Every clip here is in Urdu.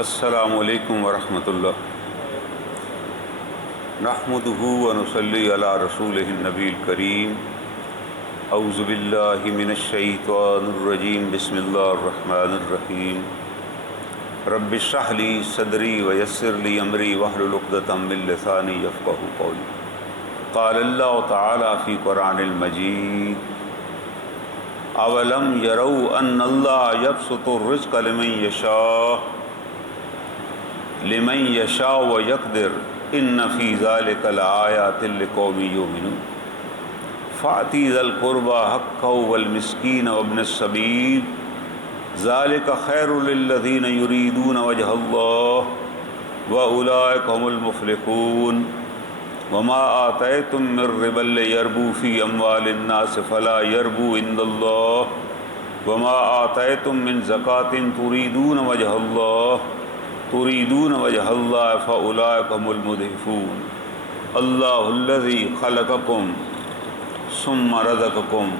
السلام علیکم ورحمۃ اللہ نحمدہ ونصلی علی رسولہ النبی الکریم اعوذ باللہ من الشیطان الرجیم بسم اللہ الرحمن الرحیم رب اشرح لی صدری ویسر لی امری واحلل عقدۃ من لسانی یفقہوا قولی قال اللہ تعالی فی قرآن المجید اولم یروا ان اللہ یبسط الرزق لمن یشاء ویقدر ان فی ذلک لآیات لقوم یؤمنون فآتی ذی القربى حقہ والمسکین وابن السبیل ذلک خیر للذین یریدون وجہ اللہ واولئک هم المفلحون وما آتیتم من ربا لیربو فی اموال الناس فلا یربو عند اللہ وما آتیتم من زکاة تريدون وجه الله فأولئك هم المضعفون الله الذي خلقكم ثم رزقكم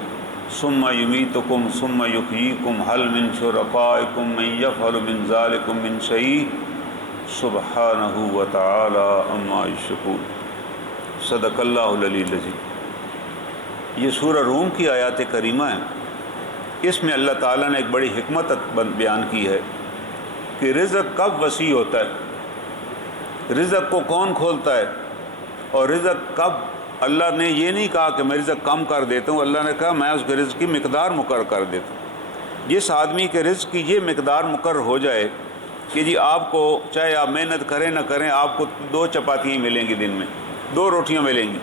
ثم يميتكم ثم يحييكم هل من شركائكم من يفعل من ذلك من شيء سبحانه وتعالى عما يشركون صدق اللہ العلی العظیم۔ یہ سورہ روم کی آیات کریمہ ہے۔ اس میں اللہ تعالیٰ نے ایک بڑی حکمت بیان کی ہے کہ رزق کب وسیع ہوتا ہے، رزق کو کون کھولتا ہے، اور رزق کب۔ اللہ نے یہ نہیں کہا کہ میں رزق کم کر دیتا ہوں، اللہ نے کہا میں اس کے رزق کی مقدار مقرر کر دیتا ہوں۔ جس آدمی کے رزق کی یہ مقدار مقرر ہو جائے کہ جی آپ کو چاہے آپ محنت کریں نہ کریں آپ کو 2 چپاتیاں ملیں گی، دن میں 2 روٹیاں ملیں گی،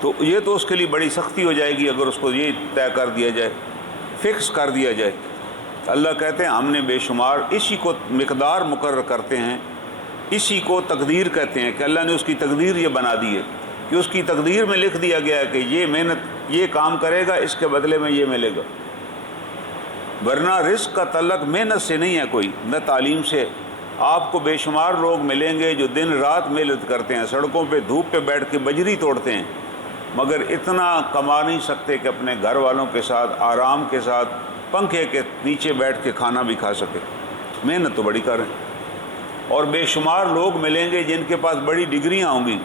تو یہ تو اس کے لیے بڑی سختی ہو جائے گی اگر اس کو یہ طے کر دیا جائے، فکس کر دیا جائے۔ اللہ کہتے ہیں ہم نے بے شمار اسی کو مقدار مقرر کرتے ہیں، اسی کو تقدیر کہتے ہیں کہ اللہ نے اس کی تقدیر یہ بنا دی ہے کہ اس کی تقدیر میں لکھ دیا گیا ہے کہ یہ محنت یہ کام کرے گا اس کے بدلے میں یہ ملے گا۔ ورنہ رزق کا تعلق محنت سے نہیں ہے کوئی، نہ تعلیم سے۔ آپ کو بے شمار لوگ ملیں گے جو دن رات محنت کرتے ہیں، سڑکوں پہ دھوپ پہ بیٹھ کے بجری توڑتے ہیں، مگر اتنا کما نہیں سکتے کہ اپنے گھر والوں کے ساتھ آرام کے ساتھ پنکھے کے نیچے بیٹھ کے کھانا بھی کھا سکے۔ محنت تو بڑی کریں۔ اور بے شمار لوگ ملیں گے جن کے پاس بڑی ڈگریاں ہوں گی،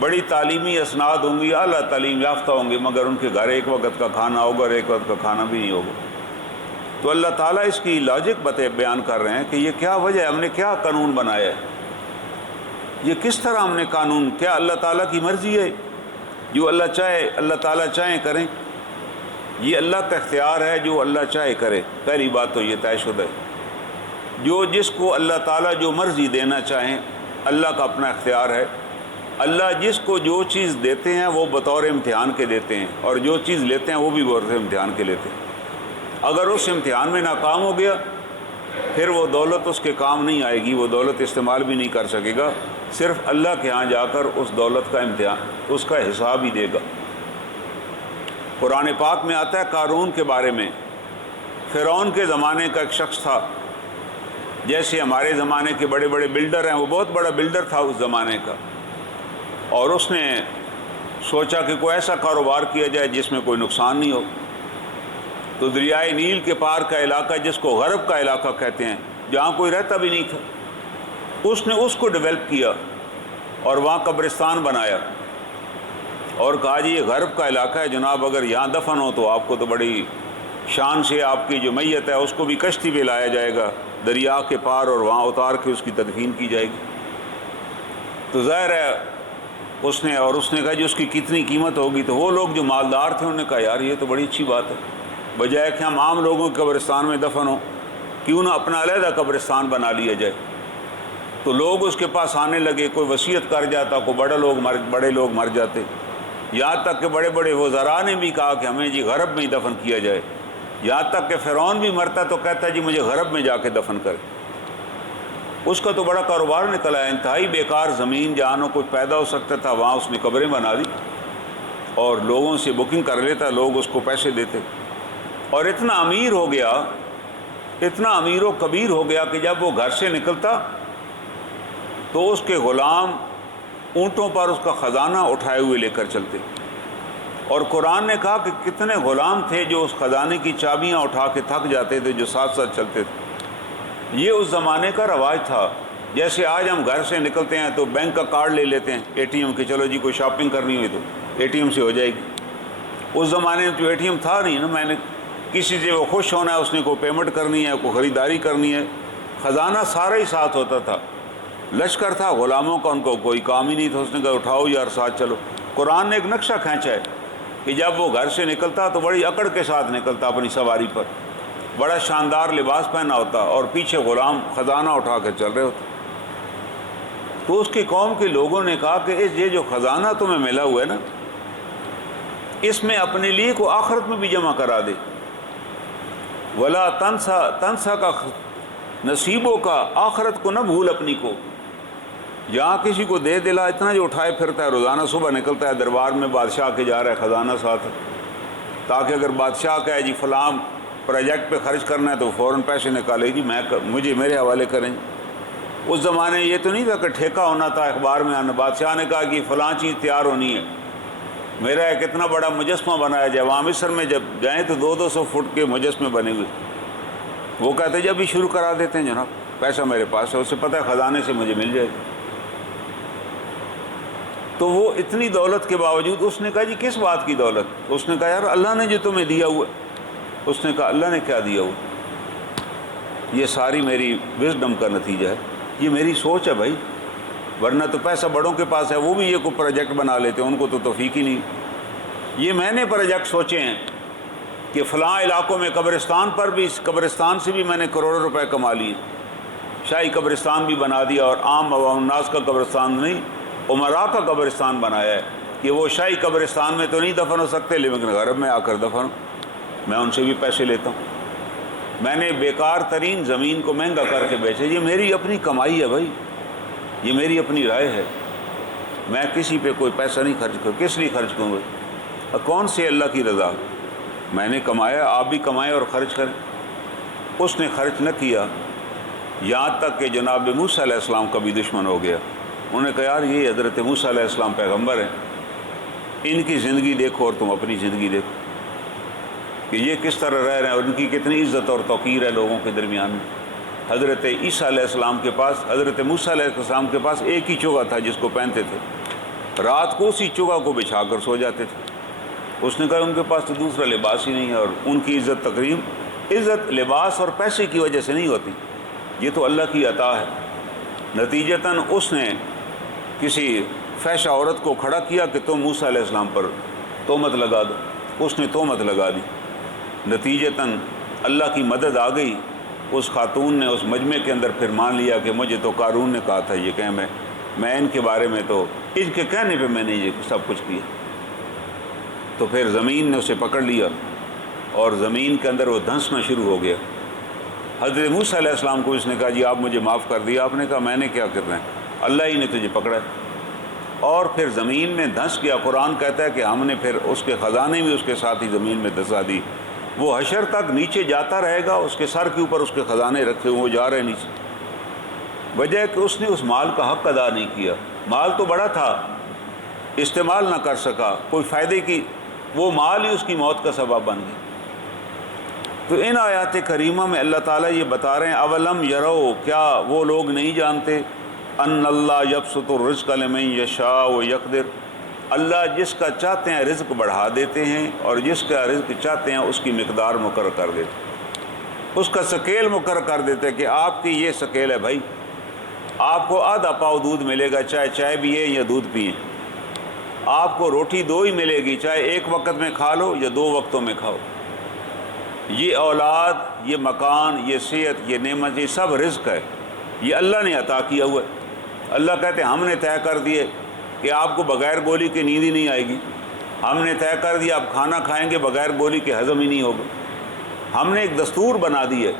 بڑی تعلیمی اسناد ہوں گی، اعلیٰ تعلیم یافتہ ہوں گے، مگر ان کے گھر ایک وقت کا کھانا ہوگا اور ایک وقت کا کھانا بھی نہیں ہوگا۔ تو اللہ تعالیٰ اس کی لاجک بیان کر رہے ہیں کہ یہ کیا وجہ ہے، ہم نے کیا قانون بنایا ہے، یہ کس طرح ہم نے قانون، کیا اللہ تعالیٰ کی مرضی ہے، جو اللہ چاہے اللہ تعالیٰ چاہیں کریں، یہ اللہ کا اختیار ہے، جو اللہ چاہے کرے۔ پہلی بات تو یہ طے شدہ ہے، جو جس کو اللہ تعالیٰ جو مرضی دینا چاہیں اللہ کا اپنا اختیار ہے۔ اللہ جس کو جو چیز دیتے ہیں وہ بطور امتحان کے دیتے ہیں، اور جو چیز لیتے ہیں وہ بھی بطور امتحان کے لیتے ہیں۔ اگر اس امتحان میں ناکام ہو گیا پھر وہ دولت اس کے کام نہیں آئے گی، وہ دولت استعمال بھی نہیں کر سکے گا، صرف اللہ کے ہاں جا کر اس دولت کا امتحان اس کا حساب ہی دے گا۔ قرآن پاک میں آتا ہے قارون کے بارے میں، فرعون کے زمانے کا ایک شخص تھا، جیسے ہمارے زمانے کے بڑے بڑے بلڈر ہیں، وہ بہت بڑا بلڈر تھا اس زمانے کا، اور اس نے سوچا کہ کوئی ایسا کاروبار کیا جائے جس میں کوئی نقصان نہیں ہو۔ تو دریائے نیل کے پار کا علاقہ جس کو غرب کا علاقہ کہتے ہیں، جہاں کوئی رہتا بھی نہیں تھا، اس نے اس کو ڈیولپ کیا اور وہاں قبرستان بنایا اور کہا جی یہ غرب کا علاقہ ہے جناب، اگر یہاں دفن ہو تو آپ کو تو بڑی شان سے آپ کی جو میت ہے اس کو بھی کشتی پہ لایا جائے گا دریا کے پار اور وہاں اتار کے اس کی تدفین کی جائے گی۔ تو ظاہر ہے اس نے کہا جی اس کی کتنی قیمت ہوگی، تو وہ لوگ جو مالدار تھے انہوں نے کہا یار یہ تو بڑی اچھی بات ہے، بجائے کہ ہم عام لوگوں کے قبرستان میں دفن ہوں کیوں نہ اپنا علیحدہ قبرستان بنا لیا جائے۔ تو لوگ اس کے پاس آنے لگے، کوئی وصیت کر جاتا، کوئی بڑے لوگ مر جاتے، یہاں تک کہ بڑے بڑے وزراء نے بھی کہا کہ ہمیں جی غرب میں ہی دفن کیا جائے، یہاں تک کہ فرعون بھی مرتا تو کہتا جی مجھے غرب میں جا کے دفن کرے۔ اس کا تو بڑا کاروبار نکلا ہے، انتہائی بیکار زمین جہاں نہ کچھ پیدا ہو سکتا تھا وہاں اس نے قبریں بنا دی اور لوگوں سے بکنگ کر لیتا، لوگ اس کو پیسے دیتے، اور اتنا امیر ہو گیا، اتنا امیر و کبیر ہو گیا کہ جب وہ گھر سے نکلتا تو اس کے غلام اونٹوں پر اس کا خزانہ اٹھائے ہوئے لے کر چلتے، اور قرآن نے کہا کہ کتنے غلام تھے جو اس خزانے کی چابیاں اٹھا کے تھک جاتے تھے، جو ساتھ ساتھ چلتے تھے۔ یہ اس زمانے کا رواج تھا۔ جیسے آج ہم گھر سے نکلتے ہیں تو بینک کا کارڈ لے لیتے ہیں اے ٹی ایم کے، چلو جی کوئی شاپنگ کرنی ہوئی تو اے ٹی ایم سے ہو جائے گی۔ اس زمانے میں تو اے ٹی ایم تھا نہیں نا، میں نے کسی سے وہ خوش ہونا ہے، اس نے کوئی پیمنٹ کرنی ہے، کوئی خریداری کرنی ہے، خزانہ سارا ہی ساتھ ہوتا تھا۔ لشکر تھا غلاموں کا، ان کو کوئی کام ہی نہیں تھا، اس نے کہا اٹھاؤ یار ساتھ چلو۔ قرآن نے ایک نقشہ کھینچا ہے کہ جب وہ گھر سے نکلتا تو بڑی اکڑ کے ساتھ نکلتا اپنی سواری پر، بڑا شاندار لباس پہنا ہوتا اور پیچھے غلام خزانہ اٹھا کے چل رہے ہوتے۔ تو اس کی قوم کے لوگوں نے کہا کہ یہ جو خزانہ تمہیں ملا ہوا ہے نا، اس میں اپنے لیے کو آخرت میں بھی جمع کرا دے۔ ولا تنسا کا نصیبوں کا، آخرت کو نہ بھول اپنی کو۔ یہاں کسی کو دے دلا اتنا جو اٹھائے پھرتا ہے، روزانہ صبح نکلتا ہے دربار میں بادشاہ کے جا رہا ہے خزانہ ساتھ، تاکہ اگر بادشاہ کہے جی فلاں پروجیکٹ پہ خرچ کرنا ہے تو فوراً پیسے نکالے جی مجھے میرے حوالے کریں۔ اس زمانے یہ تو نہیں تھا کہ ٹھیکہ ہونا تھا اخبار میں آنا، بادشاہ نے کہا کہ فلاں چیز تیار ہونی ہے، میرا ایک اتنا بڑا مجسمہ بنایا جائے۔ وہاں مصر میں جب جائیں تو 200 فٹ کے مجسمے بنے ہوئے، وہ کہتے جب بھی شروع کرا دیتے ہیں جناب، پیسہ میرے پاس ہے، اسے پتہ ہے خزانے سے مجھے مل جائے گا۔ تو وہ اتنی دولت کے باوجود اس نے کہا جی کس بات کی دولت؟ اس نے کہا یار اللہ نے جو تمہیں دیا ہوا ہے۔ اس نے کہا اللہ نے کیا دیا ہوا؟ یہ ساری میری وزڈم کا نتیجہ ہے، یہ میری سوچ ہے بھائی، ورنہ تو پیسہ بڑوں کے پاس ہے، وہ بھی یہ کوئی پروجیکٹ بنا لیتے ہیں، ان کو تو توفیق ہی نہیں۔ یہ میں نے پروجیکٹ سوچے ہیں کہ فلاں علاقوں میں قبرستان پر بھی، اس قبرستان سے بھی میں نے کروڑوں روپے کما لیے، شاہی قبرستان بھی بنا دیا، اور عام عوام الناس کا قبرستان نہیں، عمراء کا قبرستان بنایا ہے کہ وہ شاہی قبرستان میں تو نہیں دفن ہو سکتے لیکن غرب میں آ کر دفن ہو، میں ان سے بھی پیسے لیتا ہوں۔ میں نے بیکار ترین زمین کو مہنگا کر کے بیچے، یہ میری اپنی کمائی ہے بھائی، یہ میری اپنی رائے ہے، میں کسی پہ کوئی پیسہ نہیں خرچ کروں۔ کس لیے خرچ کروں گا؟ کون سے اللہ کی رضا؟ میں نے کمایا، آپ بھی کمائیں اور خرچ کریں۔ اس نے خرچ نہ کیا، یہاں تک کہ جناب موسیٰ علیہ السلام کا بھی دشمن ہو گیا۔ انہوں نے کہا یار یہ حضرت موسیٰ علیہ السلام پیغمبر ہیں، ان کی زندگی دیکھو اور تم اپنی زندگی دیکھو کہ یہ کس طرح رہ رہے ہیں، اور ان کی کتنی عزت اور توقیر ہے لوگوں کے درمیان میں۔ حضرت عیسیٰ علیہ السلام کے پاس، حضرت موسیٰ علیہ السلام کے پاس ایک ہی چوغا تھا جس کو پہنتے تھے، رات کو اسی چوغا کو بچھا کر سو جاتے تھے۔ اس نے کہا ان کے پاس تو دوسرا لباس ہی نہیں ہے، اور ان کی عزت تقریب، عزت لباس اور پیسے کی وجہ سے نہیں ہوتی، یہ تو اللہ کی عطا ہے۔ نتیجتاً اس نے کسی فحشہ عورت کو کھڑا کیا کہ تم موسیٰ علیہ السلام پر تہمت لگا دو، اس نے تہمت لگا دی۔ نتیجتاً اللہ کی مدد آ گئی، اس خاتون نے اس مجمع کے اندر پھر مان لیا کہ مجھے تو قارون نے کہا تھا یہ کہ میں ان کے بارے میں، تو ان کے کہنے پہ میں نے یہ سب کچھ کیا۔ تو پھر زمین نے اسے پکڑ لیا اور زمین کے اندر وہ دھنسنا شروع ہو گیا۔ حضرت موسیٰ علیہ السلام کو اس نے کہا جی آپ مجھے معاف کر دیا۔ آپ نے کہا میں نے کیا کرنا ہے، اللہ ہی نے تجھے پکڑا ہے۔ اور پھر زمین میں دھنس گیا۔ قرآن کہتا ہے کہ ہم نے پھر اس کے خزانے بھی اس کے ساتھ ہی زمین میں دھسا دی، وہ حشر تک نیچے جاتا رہے گا، اس کے سر کے اوپر اس کے خزانے رکھے ہوئے وہ جا رہے نیچے۔ وجہ ہے کہ اس نے اس مال کا حق ادا نہیں کیا، مال تو بڑا تھا، استعمال نہ کر سکا، کوئی فائدے کی، وہ مال ہی اس کی موت کا سبب بن گیا۔ تو ان آیات کریمہ میں اللہ تعالیٰ یہ بتا رہے ہیں اولم یرو، کیا وہ لوگ نہیں جانتے، ان اللہ یبسط الرزق لمن یشاء ویقدر، اللہ جس کا چاہتے ہیں رزق بڑھا دیتے ہیں اور جس کا رزق چاہتے ہیں اس کی مقدار مقرر کر دیتے ہیں، اس کا سکیل مقرر کر دیتے ہیں کہ آپ کی یہ سکیل ہے بھائی، آپ کو آدھا پاؤ دودھ ملے گا چاہے چائے پیئیں یا دودھ پئیں، آپ کو روٹی دو ہی ملے گی چاہے ایک وقت میں کھا لو یا دو وقتوں میں کھاؤ۔ یہ اولاد، یہ مکان، یہ صحت، یہ نعمت، یہ سب رزق ہے، یہ اللہ نے عطا کیا ہوا ہے۔ اللہ کہتے ہیں ہم نے طے کر دیے کہ آپ کو بغیر گولی کے نیند ہی نہیں آئے گی، ہم نے طے کر دیا آپ کھانا کھائیں گے بغیر گولی کے ہضم ہی نہیں ہوگا، ہم نے ایک دستور بنا دی ہے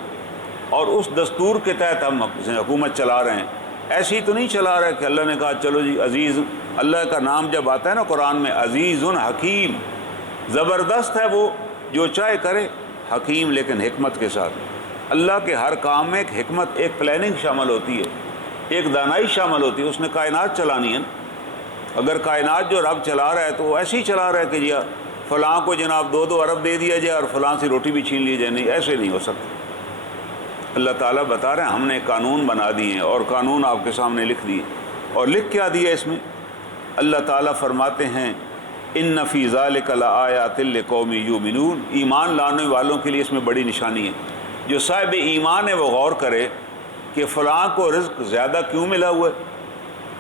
اور اس دستور کے تحت ہم حکومت چلا رہے ہیں۔ ایسی تو نہیں چلا رہے کہ اللہ نے کہا چلو جی عزیز، اللہ کا نام جب آتا ہے نا قرآن میں عزیز حکیم، زبردست ہے وہ، جو چاہے کرے، حکیم لیکن حکمت کے ساتھ۔ اللہ کے ہر کام میں ایک حکمت، ایک پلاننگ شامل ہوتی ہے، ایک دانائی شامل ہوتی ہے۔ اس نے کائنات چلانی ہے، اگر کائنات جو رب چلا رہا ہے تو وہ ایسے ہی چلا رہا ہے کہ جی فلاں کو جناب 2 ارب دے دیا جائے اور فلاں سے روٹی بھی چھین لی جائے، نہیں، ایسے نہیں ہو سکتا۔ اللہ تعالیٰ بتا رہے ہیں ہم نے قانون بنا دیے اور قانون آپ کے سامنے لکھ دیے. اور لکھ کیا دیا اس میں؟ اللہ تعالیٰ فرماتے ہیں ان فی ذلک لآیات لقوم یؤمنون، ایمان لانے والوں کے لیے اس میں بڑی نشانی ہے. جو صاحب ایمان ہے وہ غور کرے کہ فلاں کو رزق زیادہ کیوں ملا ہوا ہے.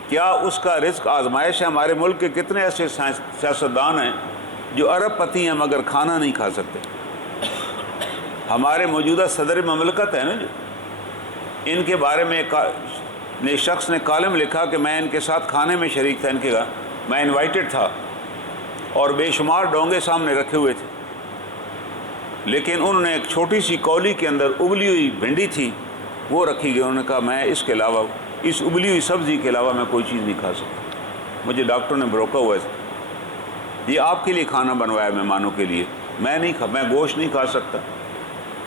کیا اس کا رزق آزمائش ہے؟ ہمارے ملک کے کتنے ایسے سیاستدان ہیں جو ارب پتی ہیں مگر کھانا نہیں کھا سکتے. ہمارے موجودہ صدر مملکت ہے نا جو، ان کے بارے میں ایک شخص نے کالم لکھا کہ میں ان کے ساتھ کھانے میں شریک تھا، ان کے گھر میں انوائٹڈ تھا اور بے شمار ڈونگے سامنے رکھے ہوئے تھے، لیکن انہوں نے ایک چھوٹی سی کولی کے اندر ابلی ہوئی بھنڈی تھی وہ رکھی گئی. انہوں نے کہا میں اس کے علاوہ، اس ابلی ہوئی سبزی کے علاوہ میں کوئی چیز نہیں کھا سکتا. مجھے ڈاکٹر نے روکا ہوا ہے، یہ آپ کے لیے کھانا بنوایا مہمانوں کے لیے، میں گوشت نہیں کھا سکتا،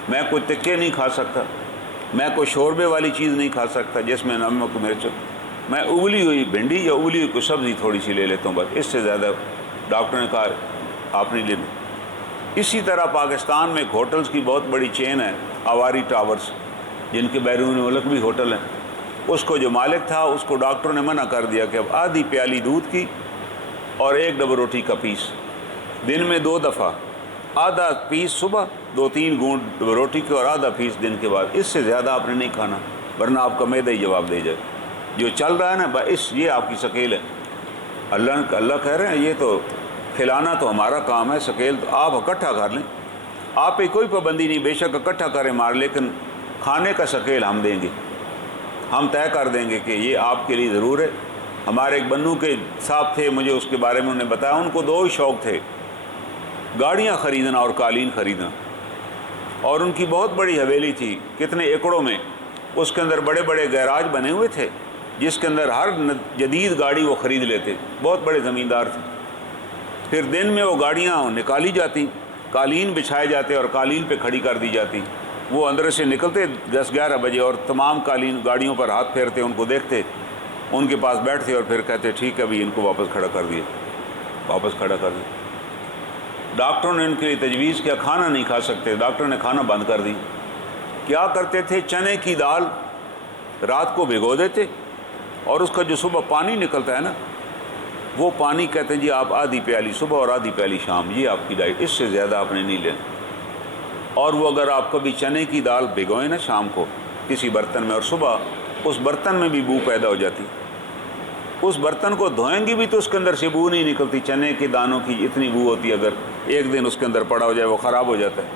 میں کوئی تکے نہیں کھا سکتا، میں کوئی شوربے والی چیز نہیں کھا سکتا جس میں نمک مرچ، میں ابلی ہوئی بھنڈی یا ابلی ہوئی کوئی سبزی تھوڑی سی لے لیتا ہوں بس، اس سے زیادہ. ڈاکٹر نے کہا آپ نہیں لینا. اسی طرح پاکستان میں ایک ہوٹلز کی بہت بڑی چین ہے، آواری ٹاورز، جن کے بیرون ملک بھی ہوٹل ہیں. اس کو جو مالک تھا اس کو ڈاکٹر نے منع کر دیا کہ اب آدھی پیالی دودھ کی اور 1 ڈبل روٹی کا پیس دن میں 2 دفعہ، آدھا پیس صبح 2-3 گونٹ روٹی کے اور آدھا پیس دن کے بعد، اس سے زیادہ آپ نے نہیں کھانا ورنہ آپ کا معدہ ہی جواب دے جائے. جو چل رہا ہے نا یہ آپ کی سکیل ہے. اللہ کہہ رہے ہیں یہ تو کھلانا تو ہمارا کام ہے، سکیل تو آپ اکٹھا کر لیں، آپ پہ کوئی پابندی نہیں، بے شک اکٹھا کریں مار، لیکن کھانے کا سکیل ہم دیں گے، ہم طے کر دیں گے کہ یہ آپ کے لیے ضرور ہے. ہمارے ایک بنو کے صاحب تھے، مجھے اس کے بارے میں انہوں نے بتایا، ان کو 2 ہی شوق تھے، گاڑیاں خریدنا اور قالین خریدنا. اور ان کی بہت بڑی حویلی تھی کتنے ایکڑوں میں، اس کے اندر بڑے بڑے گیراج بنے ہوئے تھے جس کے اندر ہر جدید گاڑی وہ خرید لیتے، بہت بڑے زمیندار تھے. پھر دن میں وہ گاڑیاں نکالی جاتی، قالین بچھائے جاتے اور قالین پہ کھڑی کر دی جاتی. وہ اندر سے نکلتے 10-11 بجے اور تمام قالین گاڑیوں پر ہاتھ پھیرتے، ان کو دیکھتے، ان کے پاس بیٹھتے اور پھر کہتے ٹھیک ہے ابھی ان کو واپس کھڑا کر دیا. ڈاکٹروں نے ان کے لیے تجویز کیا، کھانا نہیں کھا سکتے، ڈاکٹر نے کھانا بند کر دی. کیا کرتے تھے؟ چنے کی دال رات کو بھگو دیتے اور اس کا جو صبح پانی نکلتا ہے نا وہ پانی کہتے ہیں جی آپ آدھی پیالی صبح اور آدھی پیالی شام، یہ آپ کی ڈائٹ، اس سے زیادہ آپ نے نہیں لینا. اور وہ اگر آپ کبھی چنے کی دال بھگوئیں نا شام کو کسی برتن میں اور صبح اس برتن میں بھی بو پیدا ہو جاتی، اس برتن کو دھوئیں گی بھی تو اس کے اندر سے بو نہیں نکلتی. چنے کے دانوں کی اتنی بو ہوتی ہے، اگر ایک دن اس کے اندر پڑا ہو جائے وہ خراب ہو جاتا ہے.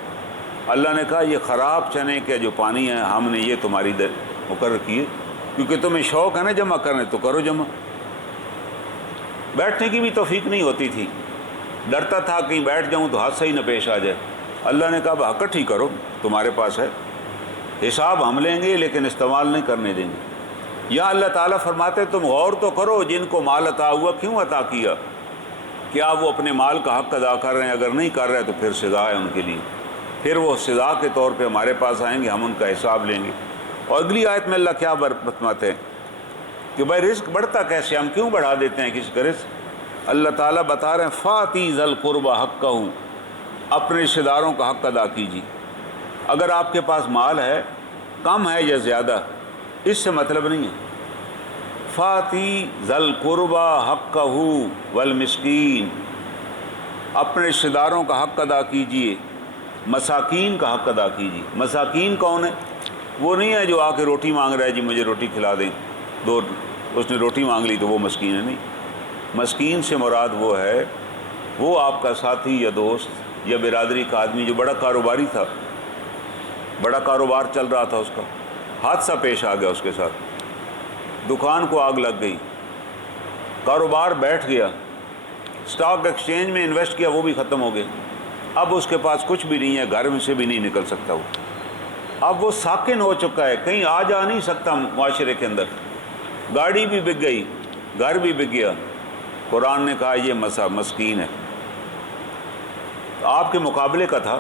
اللہ نے کہا یہ خراب چنے کے جو پانی ہے ہم نے یہ تمہاری مقرر کیے، کیونکہ تمہیں شوق ہے نا جمع کرنے تو کرو جمع. بیٹھنے کی بھی توفیق نہیں ہوتی تھی، ڈرتا تھا کہیں بیٹھ جاؤں تو حادثہ ہی نہ پیش آ جائے. اللہ نے کہا اکٹھی کرو، تمہارے پاس ہے، حساب ہم لیں گے لیکن استعمال نہیں کرنے دیں گے. یا اللہ تعالیٰ فرماتے تم غور تو کرو جن کو مال عطا ہوا کیوں عطا کیا، کیا وہ اپنے مال کا حق ادا کر رہے ہیں؟ اگر نہیں کر رہے تو پھر سزا ہے ان کے لیے، پھر وہ سزا کے طور پہ ہمارے پاس آئیں گے، ہم ان کا حساب لیں گے. اور اگلی آیت میں اللہ کیا فرماتے ہیں کہ بھائی رزق بڑھتا کیسے، ہم کیوں بڑھا دیتے ہیں کسی کا رزق؟ اللہ تعالیٰ بتا رہے ہیں فاتی ذل قربى حقہ، اپنے رشتہ داروں کا حق ادا کیجیے. اگر آپ کے پاس مال ہے کم ہے یا زیادہ اس سے مطلب نہیں ہے. فاتی ذل قربى حقہ والمسکین، اپنے رشتہ داروں کا حق ادا کیجیے، مساکین کا حق ادا کیجیے. مساکین کون ہے؟ وہ نہیں ہے جو آ کے روٹی مانگ رہا ہے جی مجھے روٹی کھلا دیں، اس نے روٹی مانگ لی تو وہ مسکین ہے. نہیں، مسکین سے مراد وہ ہے وہ آپ کا ساتھی یا دوست یا برادری کا آدمی جو بڑا کاروباری تھا، بڑا کاروبار چل رہا تھا، اس کا حادثہ پیش آ گیا، اس کے ساتھ دکان کو آگ لگ گئی، کاروبار بیٹھ گیا، اسٹاک ایکسچینج میں انویسٹ کیا وہ بھی ختم ہو گیا، اب اس کے پاس کچھ بھی نہیں ہے، گھر میں سے بھی نہیں نکل سکتا وہ، اب وہ ساکن ہو چکا ہے، کہیں آ جا نہیں سکتا معاشرے کے اندر، گاڑی بھی بک گئی، گھر بھی بک گیا. قرآن نے کہا یہ مسکین ہے، آپ کے مقابلے کا تھا،